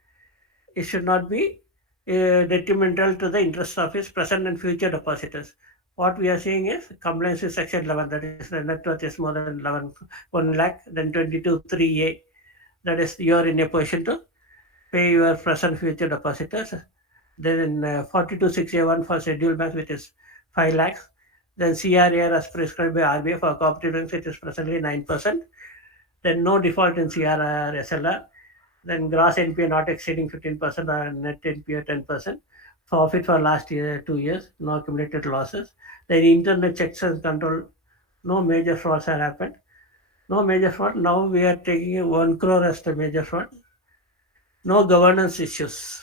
It should not be detrimental to the interests of his present and future depositors. What we are seeing is compliance with section 11, that is the net worth is more than 1 lakh, then 22(3)(a), that is you are in a position to pay your present future depositors. Then 42(6)(a)(1) for scheduled banks, which is 5 lakhs. Then CRAR as prescribed by RBI for cooperative banks, it is presently 9%. Then no default in CRR SLR. Then gross NPA not exceeding 15% and net NPA 10%. Profit for last year, 2 years, no accumulated losses. Then internet checks and control, no major frauds have happened. No major fraud. Now we are taking 1 crore as the major fraud. No governance issues.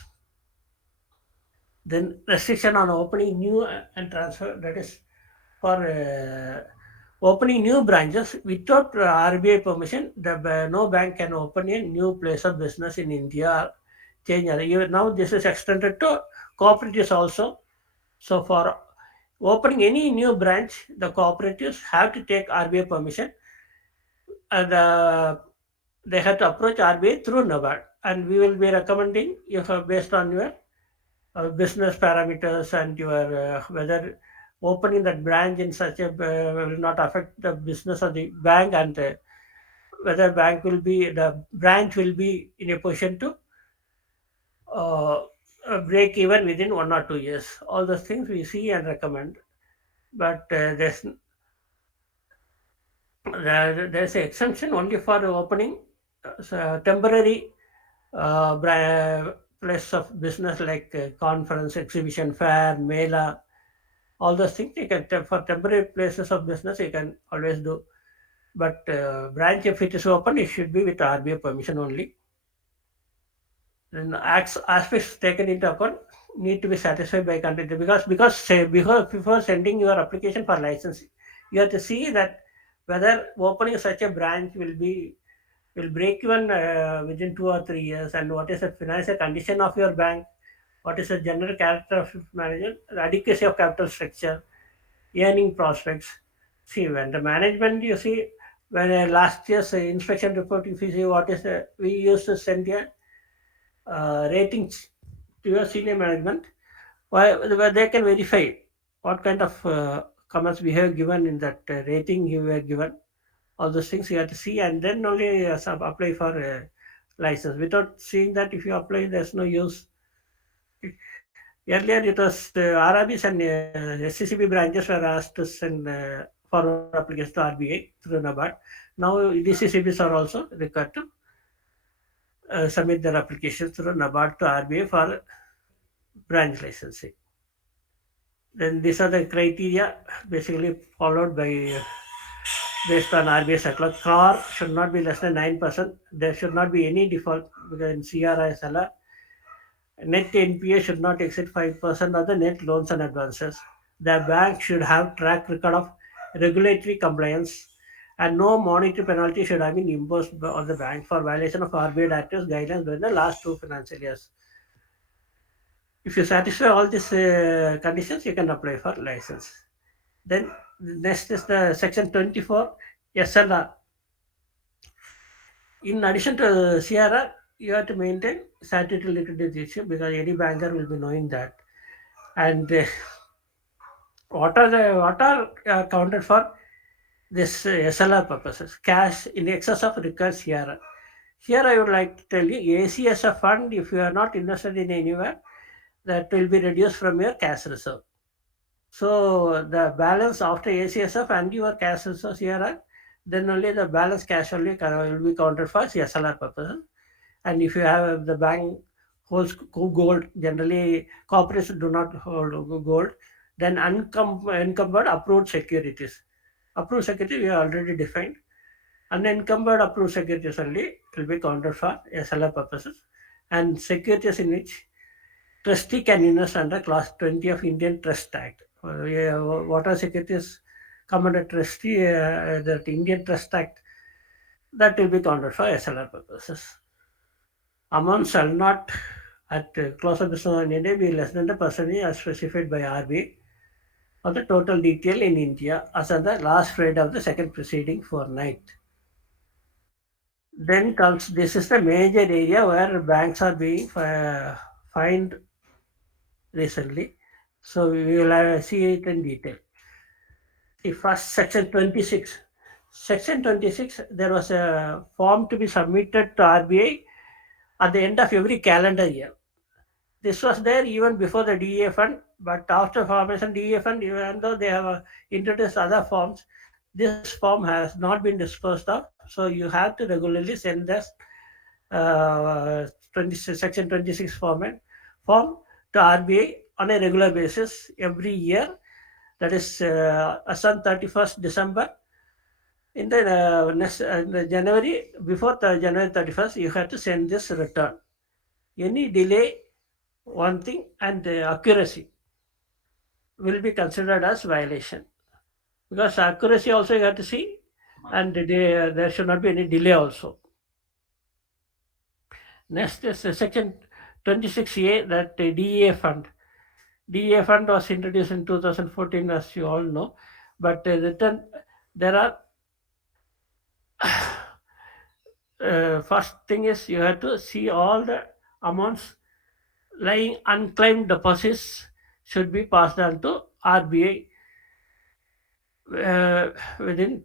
Then restriction on opening new and transfer, that is for opening new branches without RBI permission. No bank can open a new place of business in India. Even now this is extended to cooperatives also. So for opening any new branch, the cooperatives have to take RBI permission, and they have to approach RBI through NABARD, and we will be recommending if based on your business parameters and your whether opening that branch in such a will not affect the business of the bank, and whether the branch will be in a position to uh, break even within 1 or 2 years. All those things we see and recommend, but there's an exemption only for opening temporary place of business like conference, exhibition, fair, mela, all those things you can for temporary places of business you can always do, but branch if it is open it should be with RBI permission only. Then aspects taken into account need to be satisfied by country, because say before sending your application for license, you have to see that whether opening such a branch will break even within 2 or 3 years, and what is the financial condition of your bank, what is the general character of management, the adequacy of capital structure, earning prospects. See, when the management, you see, when last year's inspection report, if you see what is we used to send a ratings to your senior management, where they can verify what kind of comments we have given in that rating you were given. All those things you have to see, and then only apply for a license. Without seeing that, if you apply, there's no use. Earlier, it was the RRBs and SCCB branches were asked to send forward applications to RBI through NABARD. Now, DCCBs are also required to submit their applications through NABARD to RBI for branch licensing. Then these are the criteria basically followed by based on RBI circular. CAR should not be less than 9%. There should not be any default because in CRSLR, net NPA should not exceed 5% of the net loans and advances. The bank should have track record of regulatory compliance, and no monetary penalty should have been imposed on the bank for violation of RBI directives guidelines during the last 2 financial years. If you satisfy all these conditions, you can apply for license. Then next is the section 24 SLR. In addition to CRR, you have to maintain statutory liquidity issue because any banker will be knowing that. And what are counted for this SLR purposes? Cash in excess of required CRR. Here I would like to tell you, ACS fund, if you are not invested in anywhere, that will be reduced from your cash reserve. So the balance after ACSF and your cash reserves here are, then only the balance cash only will be counted for SLR purposes. And if you have the bank holds gold, generally corporations do not hold gold, then encumbered approved securities. Approved security we have already defined. Unencumbered approved securities only will be counted for SLR purposes, and securities in which trustee can invest under Class 20 of Indian Trust Act. What are securities come under trustee, that Indian Trust Act, that will be counted for SLR purposes. Amount shall not at close of business on India be less than the percentage as specified by RBI of the total detail in India as on the last Friday of the second preceding fortnight. Then comes, this is the major area where banks are being fined recently. So we will see it in detail. If first section 26. Section 26, there was a form to be submitted to RBI at the end of every calendar year. This was there even before the DEA Fund, but after formation DEA Fund, even though they have introduced other forms, this form has not been disposed of. So you have to regularly send this section 26 form to RBI on a regular basis every year. That is as on 31st December. In the next in the January, before the January 31st, you have to send this return. Any delay, one thing, and accuracy will be considered as violation, because accuracy also you have to see, and there should not be any delay also. Next is section 26A, that DEA Fund. DEA Fund was introduced in 2014, as you all know, but there are first thing is you have to see all the amounts lying unclaimed deposits should be passed on to RBI within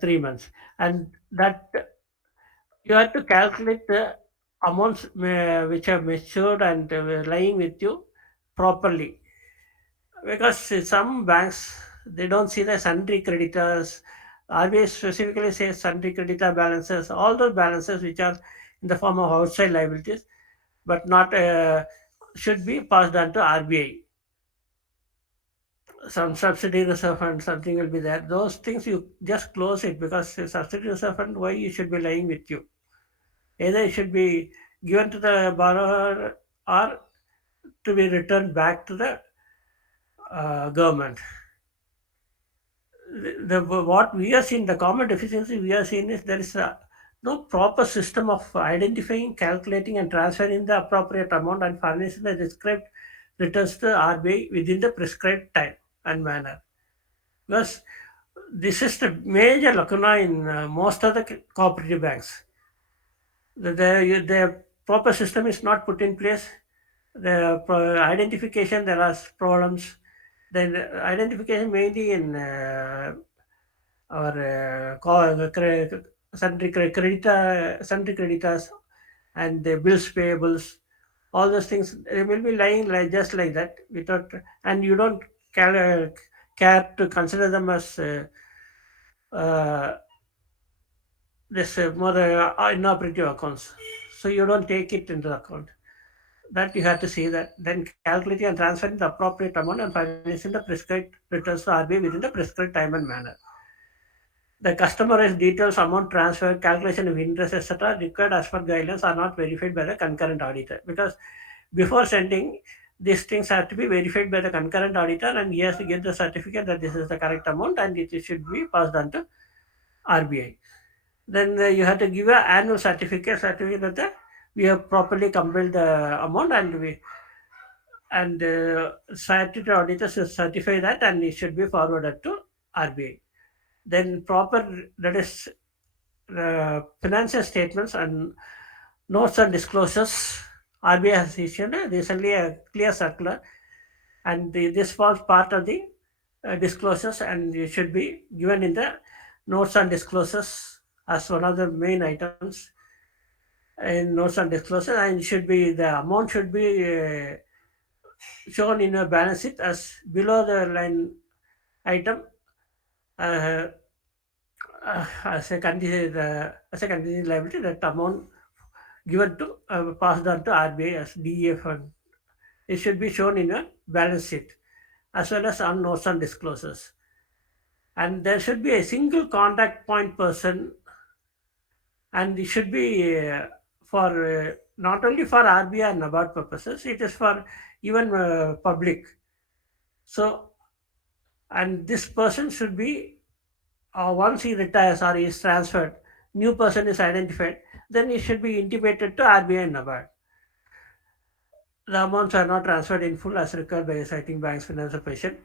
3 months, and that you have to calculate the amounts which have matured and lying with you properly, because some banks, they don't see the sundry creditors. RBI specifically says sundry creditor balances, all those balances which are in the form of outside liabilities, but not should be passed on to RBI. Some subsidy reserve fund, something will be there. Those things you just close it, because subsidy reserve fund, why it should be lying with you? Either it should be given to the borrower or to be returned back to the government. What we are seeing, the common deficiency we are seeing is there is no proper system of identifying, calculating, and transferring the appropriate amount and furnishing the described returns to RBI within the prescribed time and manner. Because this is the major lacuna in most of the cooperative banks. The proper system is not put in place. The identification, there are problems. Then identification mainly in our sundry creditors and the bills payables, all those things, they will be lying like just like that without, and you don't care to consider them as this more inoperative accounts. So you don't take it into account. That you have to see that. Then calculating and transferring the appropriate amount and financing the prescribed returns to RBI within the prescribed time and manner. The customized details, amount transfer, calculation of interest, etc., required as per guidelines are not verified by the concurrent auditor, because before sending, these things have to be verified by the concurrent auditor, and he has to get the certificate that this is the correct amount and it should be passed on to RBI. Then you have to give an annual certificate that we have properly compiled the amount, and statutory auditors should certify that, and it should be forwarded to RBI. Then proper, that is financial statements and notes and disclosures. RBI has issued recently a clear circular, and this forms part of the disclosures, and it should be given in the notes and disclosures as one of the main items in notes and disclosures, and should be, the amount should be shown in a balance sheet as below the line item, uh, as a contingent liability, that amount given to passed on to RBI as DEA Fund. It should be shown in a balance sheet as well as on notes and disclosures. And there should be a single contact point person, and it should be for not only for RBI and NABARD purposes, it is for even public. So, and this person should be, once he retires or is transferred, new person is identified, then it should be intimated to RBI and NABARD. The amounts are not transferred in full as required by citing bank's financial position.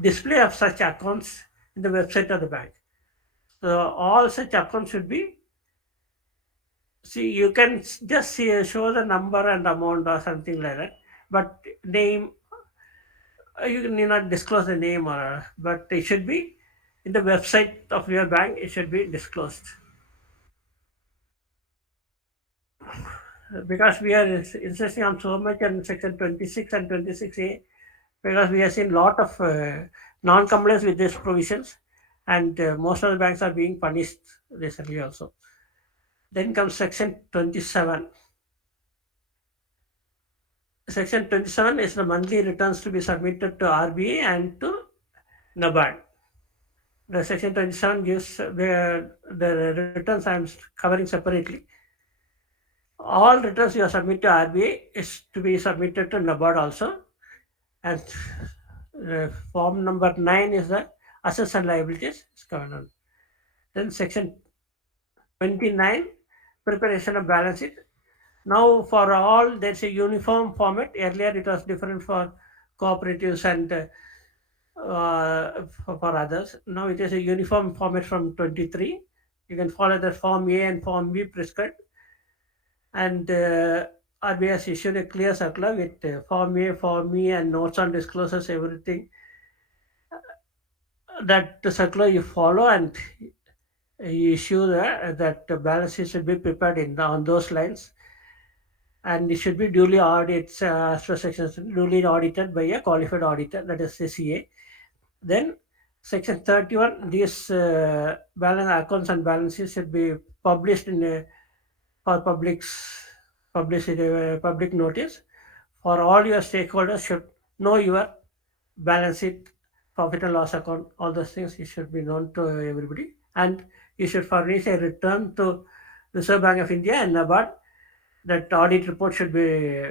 Display of such accounts in the website of the bank. So all such accounts should be, see, you can just see, show the number and amount or something like that, but name, you need not disclose the name, or but it should be in the website of your bank, it should be disclosed. Because we are insisting on so much on section 26 and 26A, because we have seen lot of non-compliance with these provisions, and most of the banks are being punished recently also. Then comes section 27. Section 27 is the monthly returns to be submitted to RBI and to NABARD. The section 27 gives the returns I am covering separately. All returns you are submitted to RBI is to be submitted to NABARD also. And form number 9 is the assets and liabilities is covered on. Then section 29, preparation of balance sheet. Now for all there's a uniform format. Earlier it was different for cooperatives and for others. Now it is a uniform format from 23. You can follow the form A and form B prescribed. And RBI has issued a clear circular with form A, form E, and notes on disclosures, everything. That the circular you follow, and you issue that the balance sheet should be prepared on those lines, and it should be duly audited, duly audited by a qualified auditor, that is CCA. Then section 31, these balance accounts and balances should be published in for public notice. For all your stakeholders should know your balance sheet, profit and loss account, all those things it should be known to everybody. And you should furnish a return to Reserve Bank of India and NABARD. That audit report should be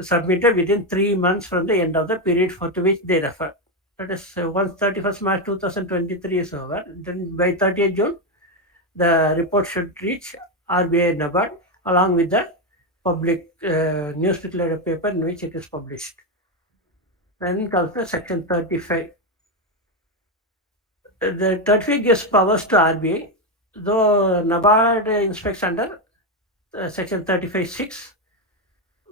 submitted within 3 months from the end of the period for to which they refer. That is once 31st March 2023 is over, then by 30th June, the report should reach RBI and NABARD along with the public newspaper paper in which it is published. Then comes the section 35. The 35 gives powers to RBI, though NABARD inspects under section 35(6),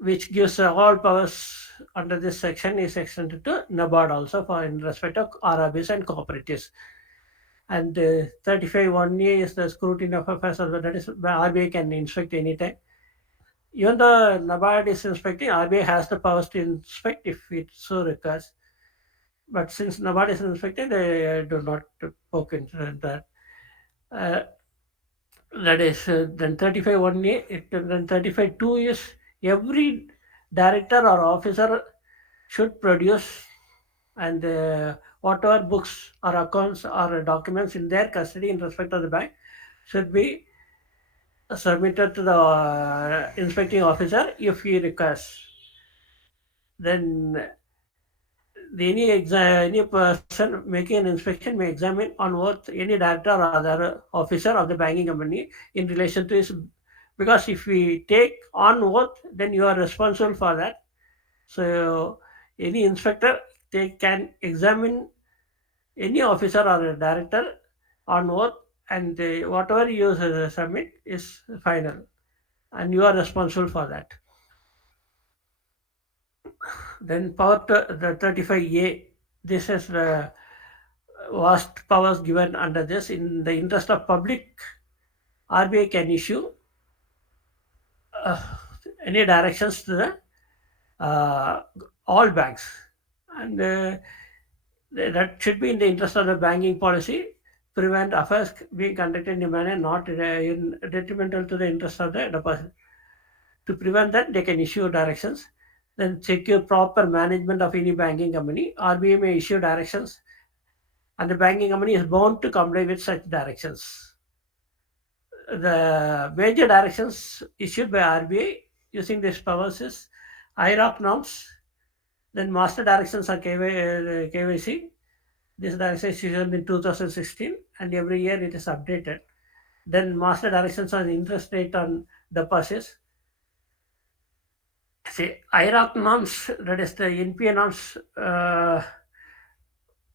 which gives all powers under this section is extended to NABARD also for in respect of RRBs and cooperatives. And 35(1)(a) is the scrutiny of affairs, that is RBI can inspect anytime. Even though NABARD is inspecting, RBI has the powers to inspect if it so requires. But since NABARD is inspecting, they do not poke into that. That is then 35(1)(a). Then 35(2) is every director or officer should produce, and whatever books or accounts or documents in their custody in respect of the bank should be submitted to the inspecting officer if he requests. Then any person making an inspection may examine on oath any director or other officer of the banking company in relation to his, because if we take on oath, then you are responsible for that. So any inspector, they can examine any officer or a director on oath, and whatever you submit is final, and you are responsible for that. Then power to the 35A, this is the vast powers given under this. In the interest of public, RBI can issue uh, any directions to the all banks, and that should be in the interest of the banking policy, prevent affairs being conducted in a manner not detrimental to the interest of the deposit. To prevent that, they can issue directions, then secure proper management of any banking company. RBI may issue directions, and the banking company is bound to comply with such directions. The major directions issued by RBI using these powers is IROC norms, then master directions on KYC. This direction is issued in 2016, and every year it is updated. Then master directions on interest rate on deposits. See, IROC norms, that is the NPA norms,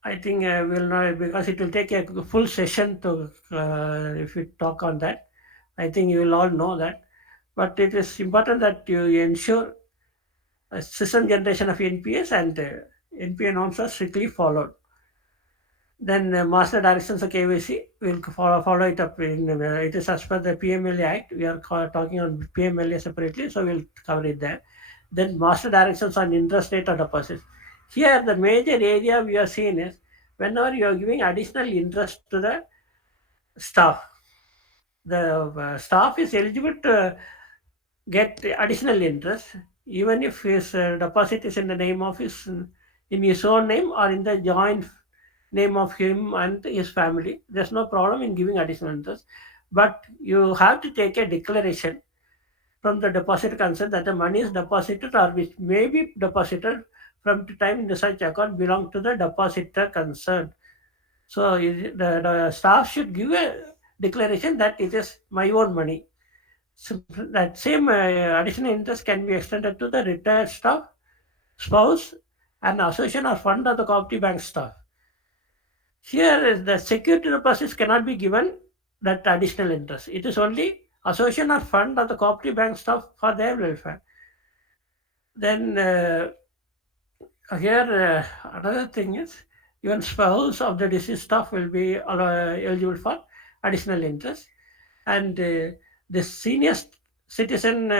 I think we'll know because it will take a full session to if we talk on that. I think you will all know that. But it is important that you ensure a system generation of NPS and NPA norms are strictly followed. Then master directions of KYC will follow it up. It is as per the PMLA Act. We are talking on PMLA separately, so we'll cover it there. Then master directions on interest rate or deposits. Here, the major area we are seeing is whenever you are giving additional interest to the staff, the staff is eligible to get additional interest even if his deposit is in the name of his in his own name or in the joint name of him and his family. There's no problem in giving additional interest, but you have to take a declaration from the depositor concerned that the money is deposited or which may be deposited from the time in the such account belong to the depositor concerned. So the staff should give a declaration that it is my own money. So that same additional interest can be extended to the retired staff, spouse, and association or fund of the cooperative bank staff. Here, the security deposits cannot be given that additional interest. It is only association or fund of the cooperative bank staff for their welfare. Then here, another thing is even spouse of the deceased staff will be eligible for additional interest, and the senior citizen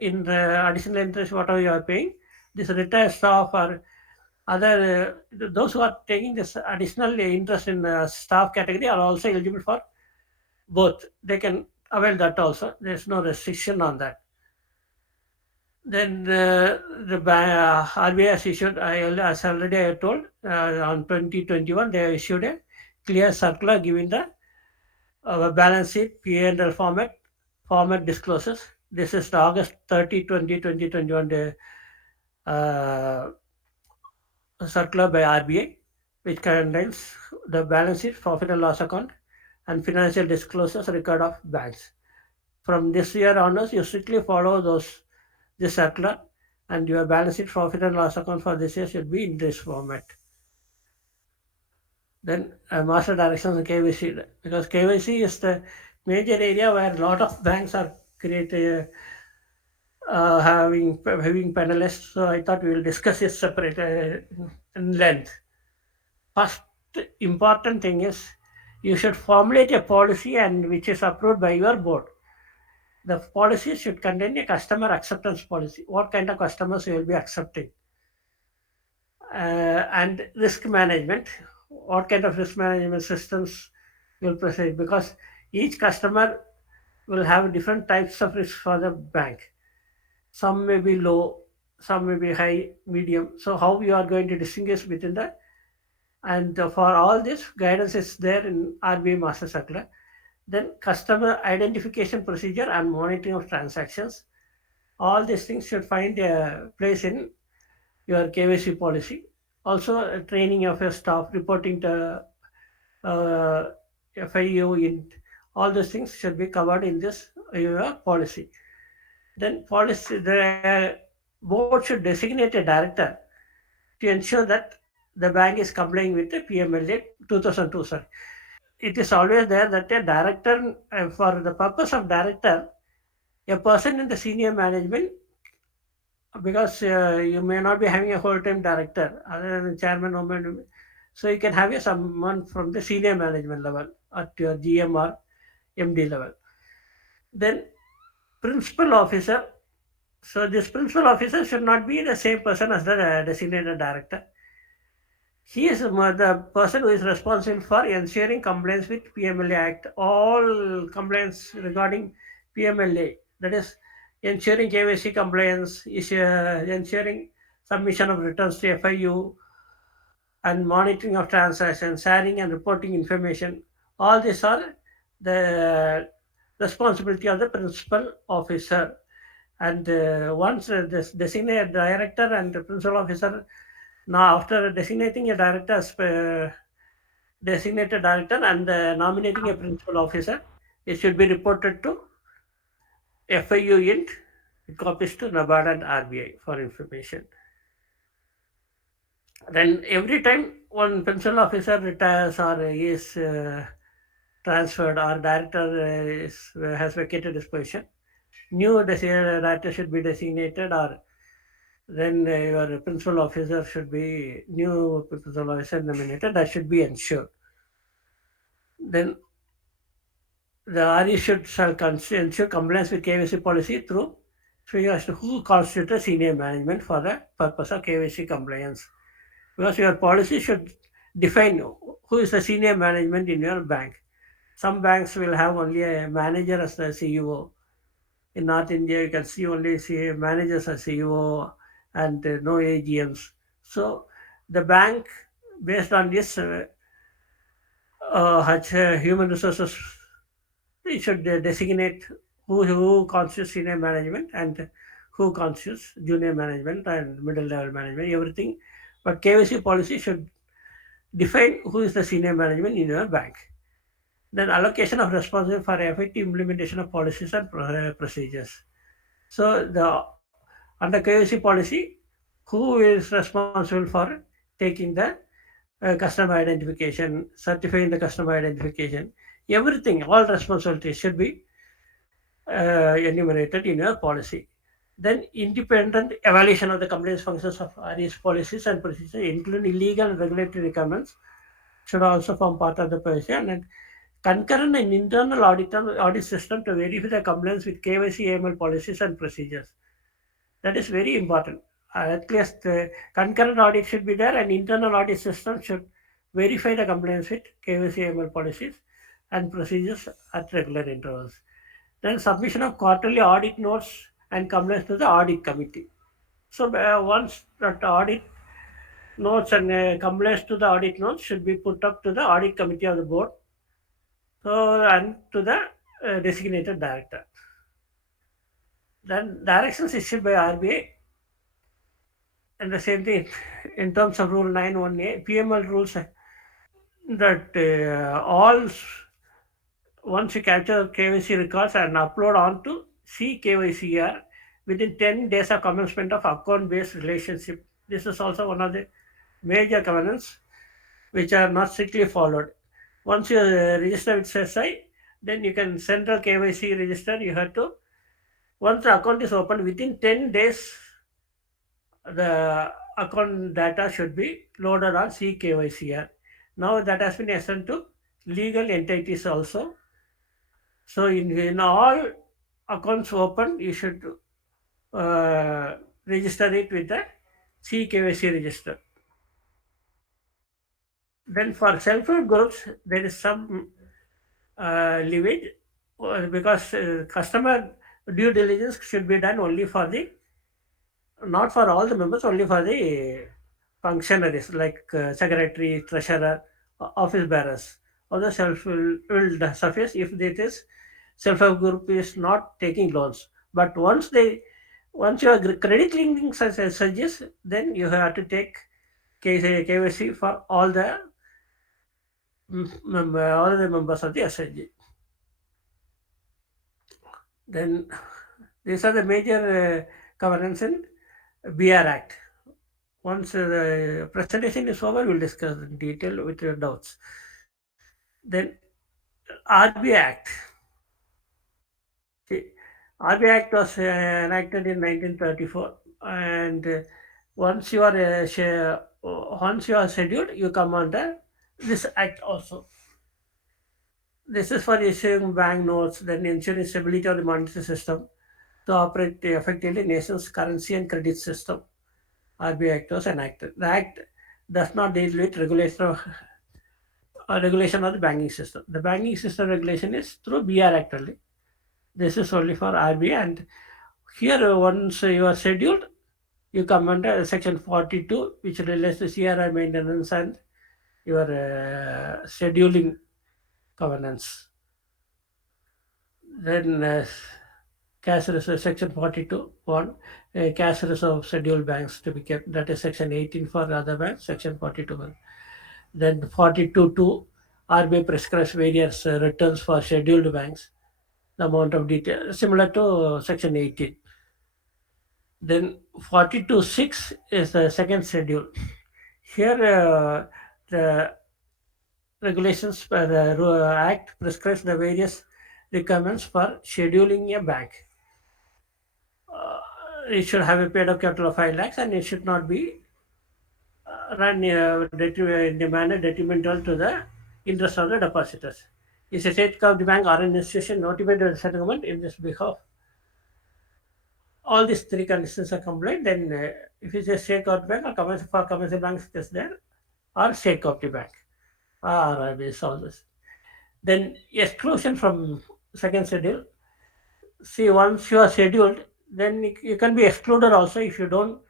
in the additional interest whatever you are paying, this retired staff or other those who are taking this additional interest in staff category are also eligible for both. They can avail that also. There's no restriction on that. Then RBI has issued, as already I told, on 2021 they issued a clear circular giving the balance sheet, P&L format disclosures. This is the August 30, 2021 circular by RBI, which contains the balance sheet, profit and loss account, and financial disclosures record of banks. From this year onwards, you strictly follow this circular, and your balance sheet, profit and loss account for this year should be in this format. Then master directions on KYC, because KYC is the major area where a lot of banks are created having panelists. So I thought we will discuss it separate in length. First important thing is you should formulate a policy and which is approved by your board. The policy should contain a customer acceptance policy. What kind of customers you will be accepting, and risk management. What kind of risk management systems you will proceed, because each customer will have different types of risk for the bank. Some may be low, some may be high, medium. So how you are going to distinguish between that? And for all this, guidance is there in RBI Master Circular. Then customer identification procedure and monitoring of transactions. All these things should find a place in your KYC policy. Also, training of your staff, reporting to FIU-IND. All those things should be covered in this your policy. Then policy, the board should designate a director to ensure that the bank is complying with the PMLA 2002. Sorry. It is always there that a director, for the purpose of director, a person in the senior management, because you may not be having a whole-time director other than chairman or man, so you can have someone from the senior management level at your GM or MD level. Then principal officer So this principal officer should not be the same person as the designated director. He is the person who is responsible for ensuring compliance with PMLA Act. All complaints regarding PMLA, that is, ensuring KYC compliance, is ensuring submission of returns to FIU, and monitoring of transactions, sharing and reporting information. All these are the responsibility of the principal officer. And once this designated director and the principal officer, now after designating a director as designated director and nominating a principal officer, it should be reported to FIU-IND, copies to NABARD and RBI for information. Then every time one principal officer retires or is transferred or director has vacated his position, new director should be designated, or then your principal officer should be new principal officer nominated. That should be ensured. Then the RE shall ensure compliance with KYC policy through figure as to who constitutes senior management for the purpose of KYC compliance. Because your policy should define who is the senior management in your bank. Some banks will have only a manager as the CEO. In North India, you can see only managers as CEO and no AGMs. So the bank, based on this human resources, it should designate who constitutes senior management and who constitutes junior management and middle level management, everything. But KYC policy should define who is the senior management in your bank. Then allocation of responsibility for effective implementation of policies and procedures. So under KYC policy, who is responsible for taking the customer identification, certifying the customer identification, everything, all responsibilities should be enumerated in your policy. Then independent evaluation of the compliance functions of RE's policies and procedures, including legal and regulatory requirements, should also form part of the policy. And concurrent and internal audit system to verify the compliance with KYC AML policies and procedures. That is very important. At least concurrent audit should be there, and internal audit system should verify the compliance with KYC AML policies and procedures at regular intervals. Then submission of quarterly audit notes and compliance to the audit committee. So once that audit notes and compliance to the audit notes should be put up to the audit committee of the board, so and to the designated director. Then directions issued by RBI, and the same thing in terms of Rule 91A, PML rules that all once you capture KYC records and upload onto CKYCR within 10 days of commencement of account-based relationship. This is also one of the major covenants which are not strictly followed. Once you register with CERSAI, then you can central KYC register. You have to, once the account is opened, within 10 days, the account data should be loaded on CKYCR. Now that has been extended to legal entities also. So in all accounts open, you should register it with the CKYC register. Then for self-help groups, there is some leeway because customer due diligence should be done only for the, not for all the members, only for the functionaries like secretary, treasurer, office bearers. Other self will suffice if it is self-help group is not taking loans. But once your credit linking suggests, then you have to take KYC for all the members of the SHG. Then these are the major governance in BR Act. Once the presentation is over, we'll discuss in detail with your doubts. Then RBI Act. RBI Act was enacted in 1934, and once you are scheduled, you come under this act also. This is for issuing bank notes, then ensuring stability of the monetary system, to operate effectively nation's currency and credit system. RBI Act was enacted. The Act does not deal with regulation of the banking system. The banking system regulation is through BR Act only. This is only for RBI, and here once you are scheduled, you come under section 42, which relates to CRI maintenance and your scheduling governance. Then cash reserve, section 42, 1, cash reserve scheduled banks to be kept. That is section 18 for other banks, section 42. 1. Then 42, 2, RBI prescribes various returns for scheduled banks. The amount of detail similar to section 18. Then 42, 6 is the second schedule. Here, the regulations by the Act prescribes the various requirements for scheduling a bank. It should have a paid up capital of 5 lakhs and it should not be run in a manner detrimental to the interest of the depositors. Is a state covered bank or an institution notified by the settlement in this behalf? All these three conditions are compliant, then if it's a state covered bank or commercial banks is there, or state cooperative bank, or this all this. Then exclusion from second schedule. See, once you are scheduled, then you can be excluded also if you don't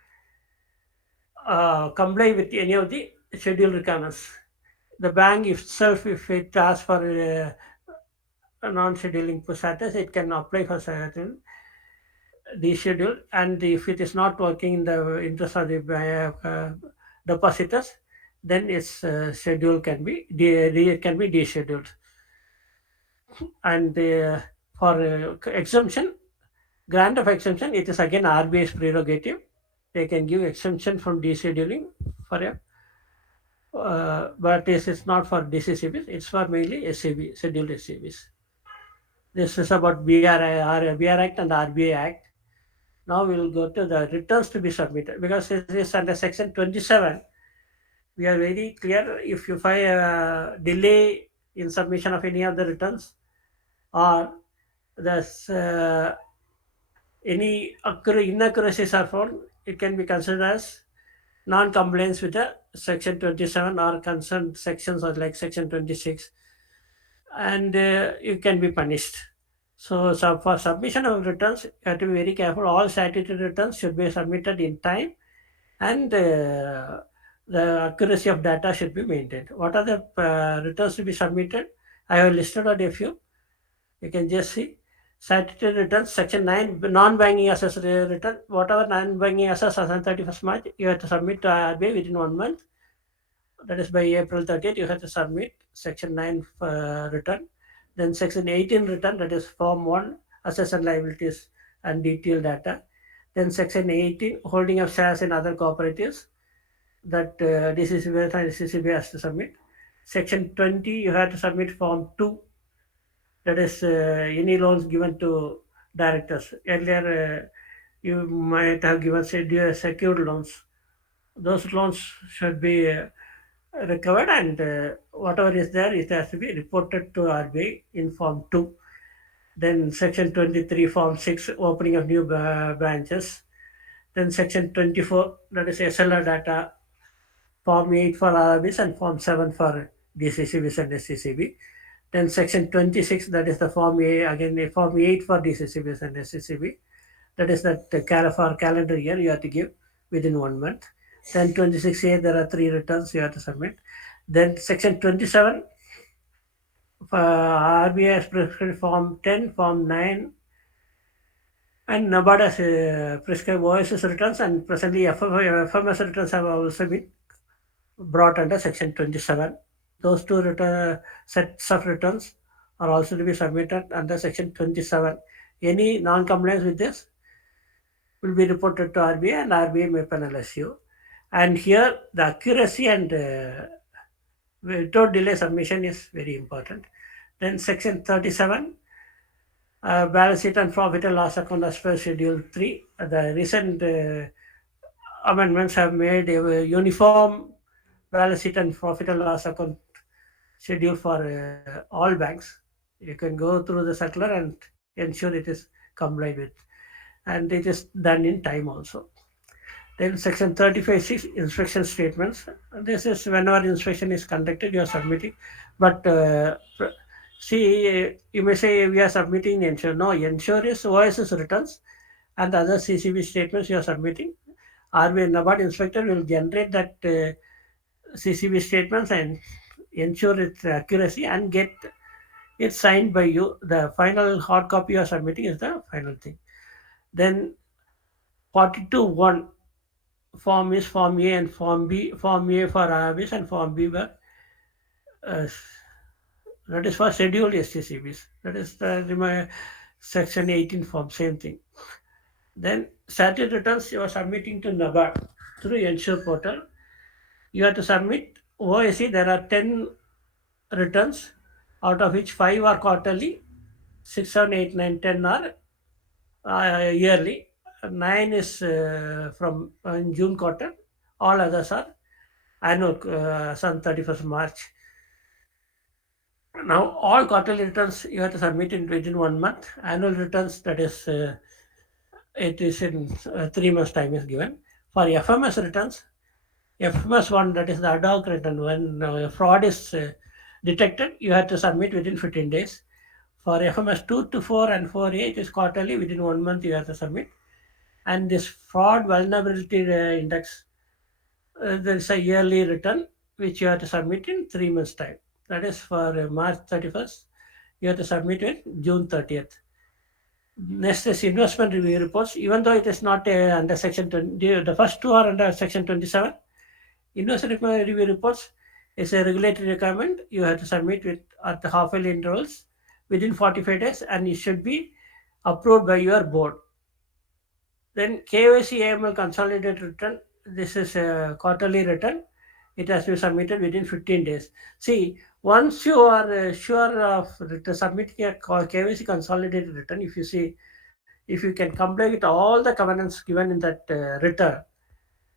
comply with any of the schedule requirements. The bank itself, if it asks for a non-scheduling status, it can apply for certain deschedule, and if it is not working in the interest of the depositors, then its schedule can be descheduled. And for exemption, grant of exemption, it is again RBI's prerogative. They can give exemption from descheduling for a but this is not for DCCBs, it's for mainly SCB, scheduled SCBs. This is about BR Act and RBI Act. Now we will go to the returns to be submitted, because it is under section 27. We are very clear, if you find a delay in submission of any of the returns, or there's any inaccuracies are found, it can be considered as non-compliance with the section 27 or concerned sections, or like section 26, and you can be punished. So for submission of returns, you have to be very careful. All statutory returns should be submitted in time, and the accuracy of data should be maintained. What are the returns to be submitted? I have listed out a few. You can just see. Statutory returns, section 9, non-banking assets return. Whatever non-banking assets as on 31st March, you have to submit to RBI within 1 month. That is by April 30th, you have to submit section 9 return. Then section 18 return, that is form 1, assets and liabilities and detailed data. Then section 18, holding of shares in other cooperatives, that DCCB and CCB has to submit. Section 20, you have to submit form 2, that is any loans given to directors. Earlier, you might have given secured loans. Those loans should be recovered, and whatever is there, it has to be reported to RBI in form 2. Then section 23, form 6, opening of new branches. Then section 24, that is SLR data, form 8 for RBs and form 7 for DCCBs and SCCB. Then section 26, that is the form A, again form 8 for DCCBs and SCCB. That is that for calendar year you have to give within 1 month. Then 26A, there are 3 returns you have to submit. Then section 27, RBI has prescribed form 10, form 9, and NABARD has prescribed OSS returns, and presently FMS returns have also been brought under section 27. Those 2 sets of returns are also to be submitted under section 27. Any non-compliance with this will be reported to RBI, and RBI may penalize you. And here the accuracy and without delay submission is very important. Then section 37, balance sheet and profit and loss account as per schedule 3. The recent amendments have made a uniform balance sheet and profit and loss account schedule for all banks. You can go through the circular and ensure it is complied with. and it is done in time also. Then section 35(6) inspection statements. This is whenever inspection is conducted, you are submitting. But see, you may say we are submitting ensure. No, ensure is OSS returns and other CCV statements you are submitting. RBI NABARD inspector will generate that CCV statements and ensure its accuracy and get it signed by you. The final hard copy you are submitting is the final thing. Then 42(1) form is Form A and Form B. Form A for IRBs and Form B for uh, that is for scheduled STCBs. That is the section 18 form, same thing. Then statutory returns you are submitting to NABARD through Ensure portal. You have to submit OSC. There are 10 returns, out of which 5 are quarterly, 6, 7, 8, 9, 10 are yearly. 9 is from in June quarter. All others are annual, some 31st March. Now, all quarterly returns you have to submit in within 1 month. Annual returns, that is, it is in 3 months' time is given. For FMS returns, FMS one, that is the ad hoc return, when fraud is detected, you have to submit within 15 days. For FMS 2 to 4 and 4A, it is quarterly, within 1 month you have to submit. And this fraud vulnerability index, there is a yearly return which you have to submit in 3 months' time. That is for March 31st. You have to submit it June 30th. Next is investment review reports. Even though it is not under section 20, the first two are under section 27. Investment review reports is a regulatory requirement. You have to submit with at the half-yearly intervals within 45 days, and it should be approved by your board. Then KYC AML consolidated return. This is a quarterly return. It has to be submitted within 15 days. See, once you are sure of submitting a KYC consolidated return, if you can comply with all the covenants given in that return,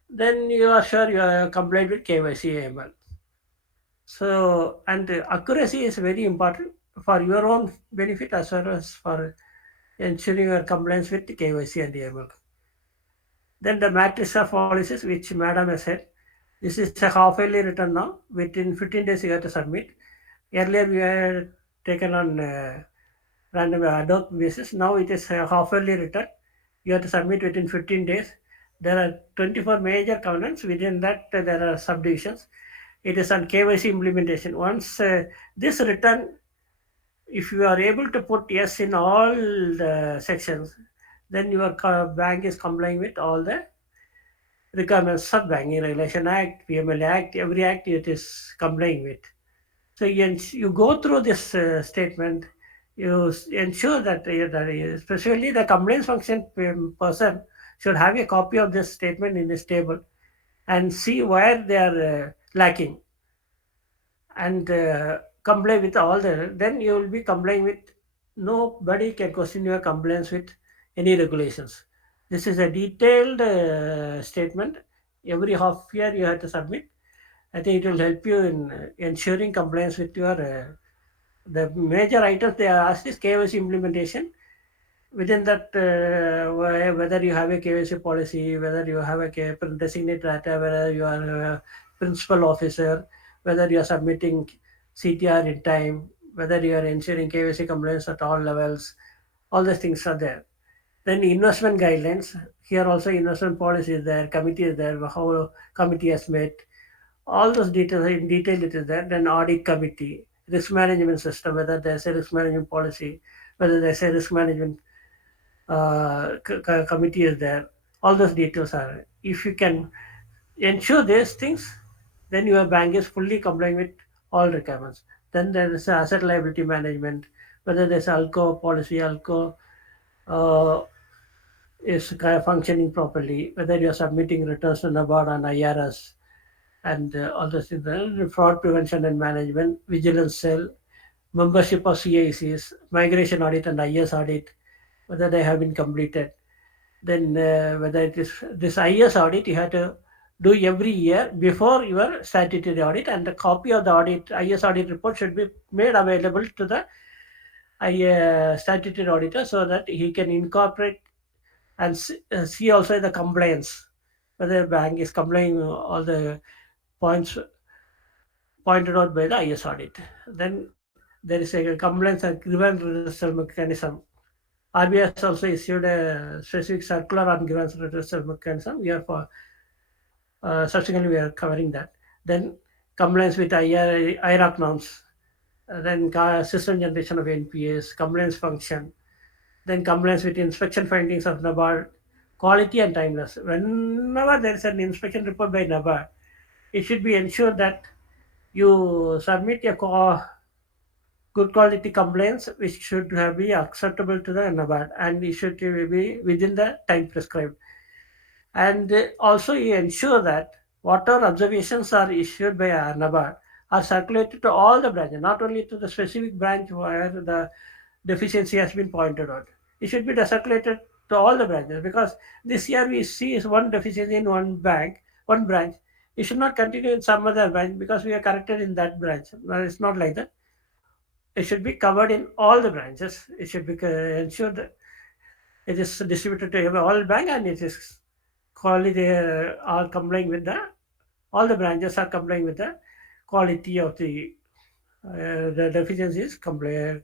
then you are sure you are compliant with KYC AML. So, and accuracy is very important for your own benefit as well as for ensuring your compliance with KYC and AML. Then the matrix of policies, which Madam has said, this is a half-yearly return now. Within 15 days, you have to submit. Earlier, we had taken on random ad hoc basis. Now it is a half-yearly return. You have to submit within 15 days. There are 24 major covenants. Within that, there are subdivisions. It is on KYC implementation. Once this return, if you are able to put yes in all the sections, then your bank is complying with all the requirements of Banking Regulation Act, PML Act, every act it is complying with. So you go through this statement, you ensure that, especially the compliance function person should have a copy of this statement in this table and see where they are lacking and comply with all the, then you will be complying with, nobody can question your compliance with any regulations. This is a detailed statement. Every half year you have to submit. I think it will help you in ensuring compliance with your the major items they are asked is KYC implementation. Within that, whether you have a KYC policy, whether you have a designated data, whether you are a principal officer, whether you are submitting CTR in time, whether you are ensuring KYC compliance at all levels, all these things are there. Then investment guidelines, here also investment policy is there, committee is there, how committee has met, all those details in detail it is there. Then audit committee, risk management system, whether there's a risk management policy, whether there's a risk management committee is there. All those details are. If you can ensure these things, then your bank is fully complying with all requirements. Then there is asset liability management, whether there's ALCO policy, ALCO is functioning properly, whether you're submitting returns to NABARD and IRS, and all those things. Fraud prevention and management, vigilance cell, membership of CICs, migration audit and IS audit, whether they have been completed. Then whether it is this IS audit you have to do every year before your statutory audit, and the copy of the audit IS audit report should be made available to the statutory auditor so that he can incorporate and see also the compliance, whether the bank is complying all the points pointed out by the IS audit. Then there is a compliance and grievance redressal mechanism. RBI has also issued a specific circular on grievance redressal mechanism. We are for subsequently we are covering that. Then compliance with IRAC norms, then system generation of NPAs, compliance function, then compliance with inspection findings of NABARD, quality and timeless. Whenever there is an inspection report by NABARD, it should be ensured that you submit a good quality complaints which should be acceptable to the NABARD, and it should be within the time prescribed. And also you ensure that whatever observations are issued by NABARD are circulated to all the branches, not only to the specific branch where the deficiency has been pointed out. It should be circulated to all the branches, because this year we see is one deficiency in one branch. It should not continue in some other branch because we are corrected in that branch. No, it's not like that. It should be covered in all the branches. It should be ensured that it is distributed to all bank, and it is quality. They are complying with all the branches are complying with the quality of the deficiencies complaint.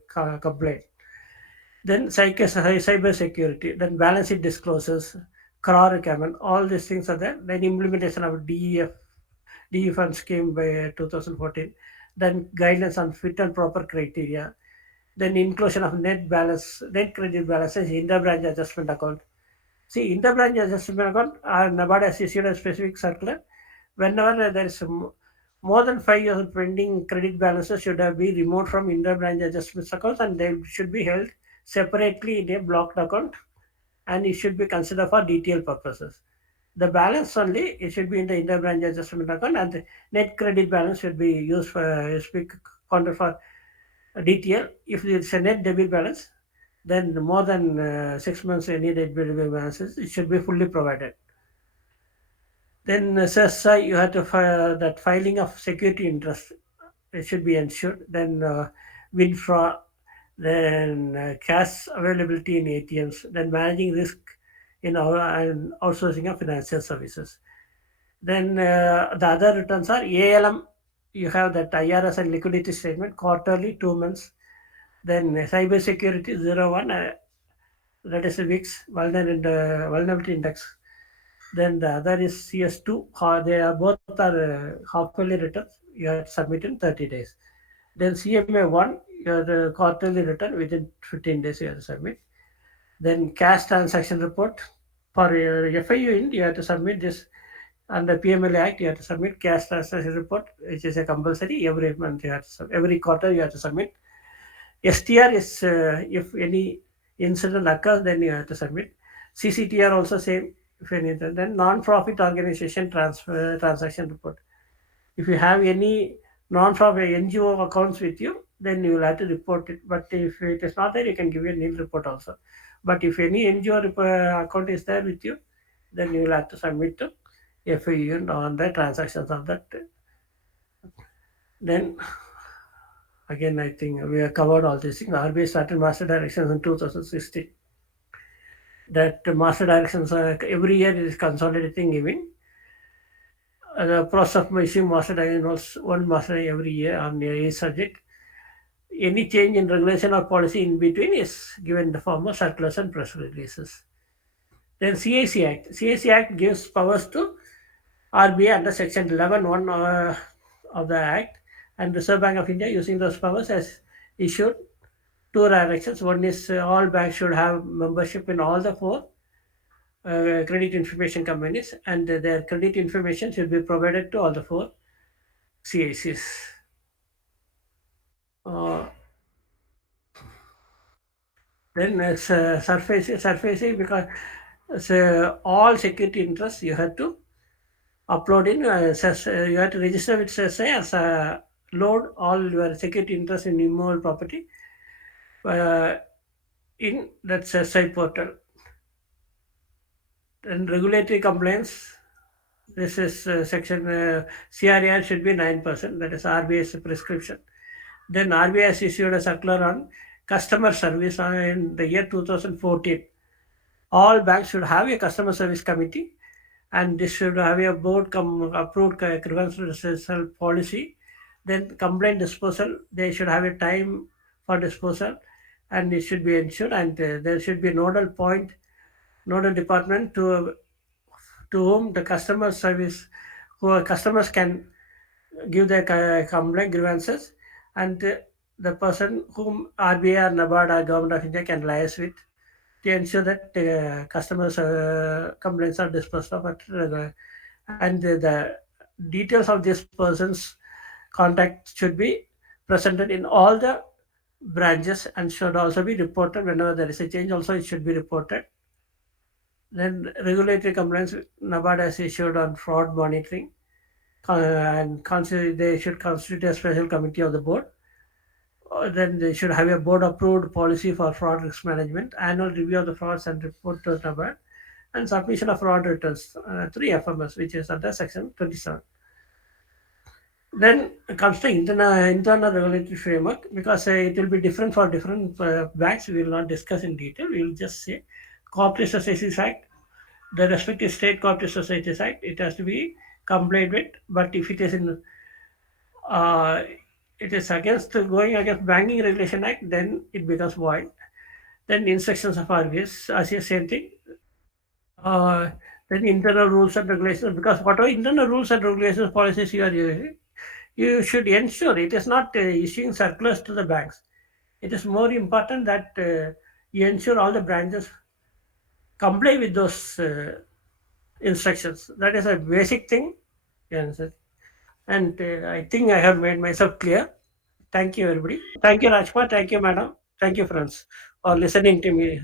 Then cyber security, then balance sheet disclosures, CRA requirement, all these things are there. Then implementation of DE Fund scheme by 2014. Then guidelines on fit and proper criteria. Then inclusion of net credit balances, inter-branch adjustment account. See, inter-branch adjustment account, NABARD has issued a specific circular. Whenever there is more than 5 years of pending credit balances should be removed from inter-branch adjustment accounts, and they should be held separately in a blocked account, and it should be considered for detailed purposes. The balance only, it should be in the inter-branch adjustment account, and the net credit balance should be used for counted for DTL. If it's a net debit balance, then more than 6 months any net debit balances, it should be fully provided. Then CERSAI, you have to file that filing of security interest. It should be ensured. Then WinFra, then cash availability in ATMs, then managing risk in and outsourcing of financial services. Then the other returns are ALM. You have that IRS and liquidity statement, quarterly, 2 months. Then cyber security 01, that is a VIX, vulnerability index. Then the other is CS2. They are both are half-yearly returns. You have to submit in 30 days. Then CMA1, your quarterly return within 15 days you have to submit. Then cash transaction report for your FIU-IND, you have to submit this. Under PMLA Act, you have to submit cash transaction report, which is a compulsory every month. Every quarter you have to submit. STR is if any incident occurs, then you have to submit. CCTR also same. If any, then non-profit organization transaction report. If you have any non-profit NGO accounts with you, then you will have to report it. But if it is not there, you can give a nil report also. But if any NGO account is there with you, then you will have to submit to FIU on the transactions of that. Then again, I think we have covered all these things. RBI started Master Directions in 2016. That Master Directions every year is consolidating giving. The process of issuing Master Directions, one Master every year on a subject. Any change in regulation or policy in between is given in the form of circulars and press releases. Then CIC Act. CIC Act gives powers to RBI under Section 11(1) of the Act, and Reserve Bank of India, using those powers, has issued 2 directions. One is all banks should have membership in all the 4 credit information companies, and their credit information should be provided to all the 4 CICs. Then surfacing, because all security interests you have to upload in you have to register with CERSAI as load all your security interests in immovable property in that CERSAI portal. And regulatory compliance, this is section CRAR should be 9%, that is RBI's prescription. Then RBI has issued a circular on customer service in the year 2014. all banks should have a customer service committee, and this should have a board approved grievance disposal policy. Then complaint disposal, they should have a time for disposal, and it should be ensured, and there should be a nodal point, nodal department to whom the customer service, who customers can give their complaint grievances, and the person whom RBI or NABARD or Government of India can liaise with to ensure that customers' complaints are disposed of and the details of this person's contact should be presented in all the branches and should also be reported whenever there is a change. Also, it should be reported. Then regulatory complaints NABARD has issued on fraud monitoring, and they should constitute a special committee of the board. Then they should have a board approved policy for fraud risk management, annual review of the frauds and report to NABARD, and submission of fraud returns, 3 FMS, which is under section 27. Then comes the internal regulatory framework, because it will be different for different banks. We will not discuss in detail. We will just say Cooperative Societies Act, the respective state Cooperative Societies Act, it has to be complied with. But if it is in it is going against Banking Regulation Act, then it becomes void. Then instructions of RBS, as a same thing. Then internal rules and regulations, because whatever internal rules and regulations policies you are using, you should ensure it is not issuing circulars to the banks. It is more important that you ensure all the branches comply with those instructions. That is a basic thing. And I think I have made myself clear. Thank you, everybody. Thank you, Rajkumar. Thank you, madam. Thank you, friends, for listening to me.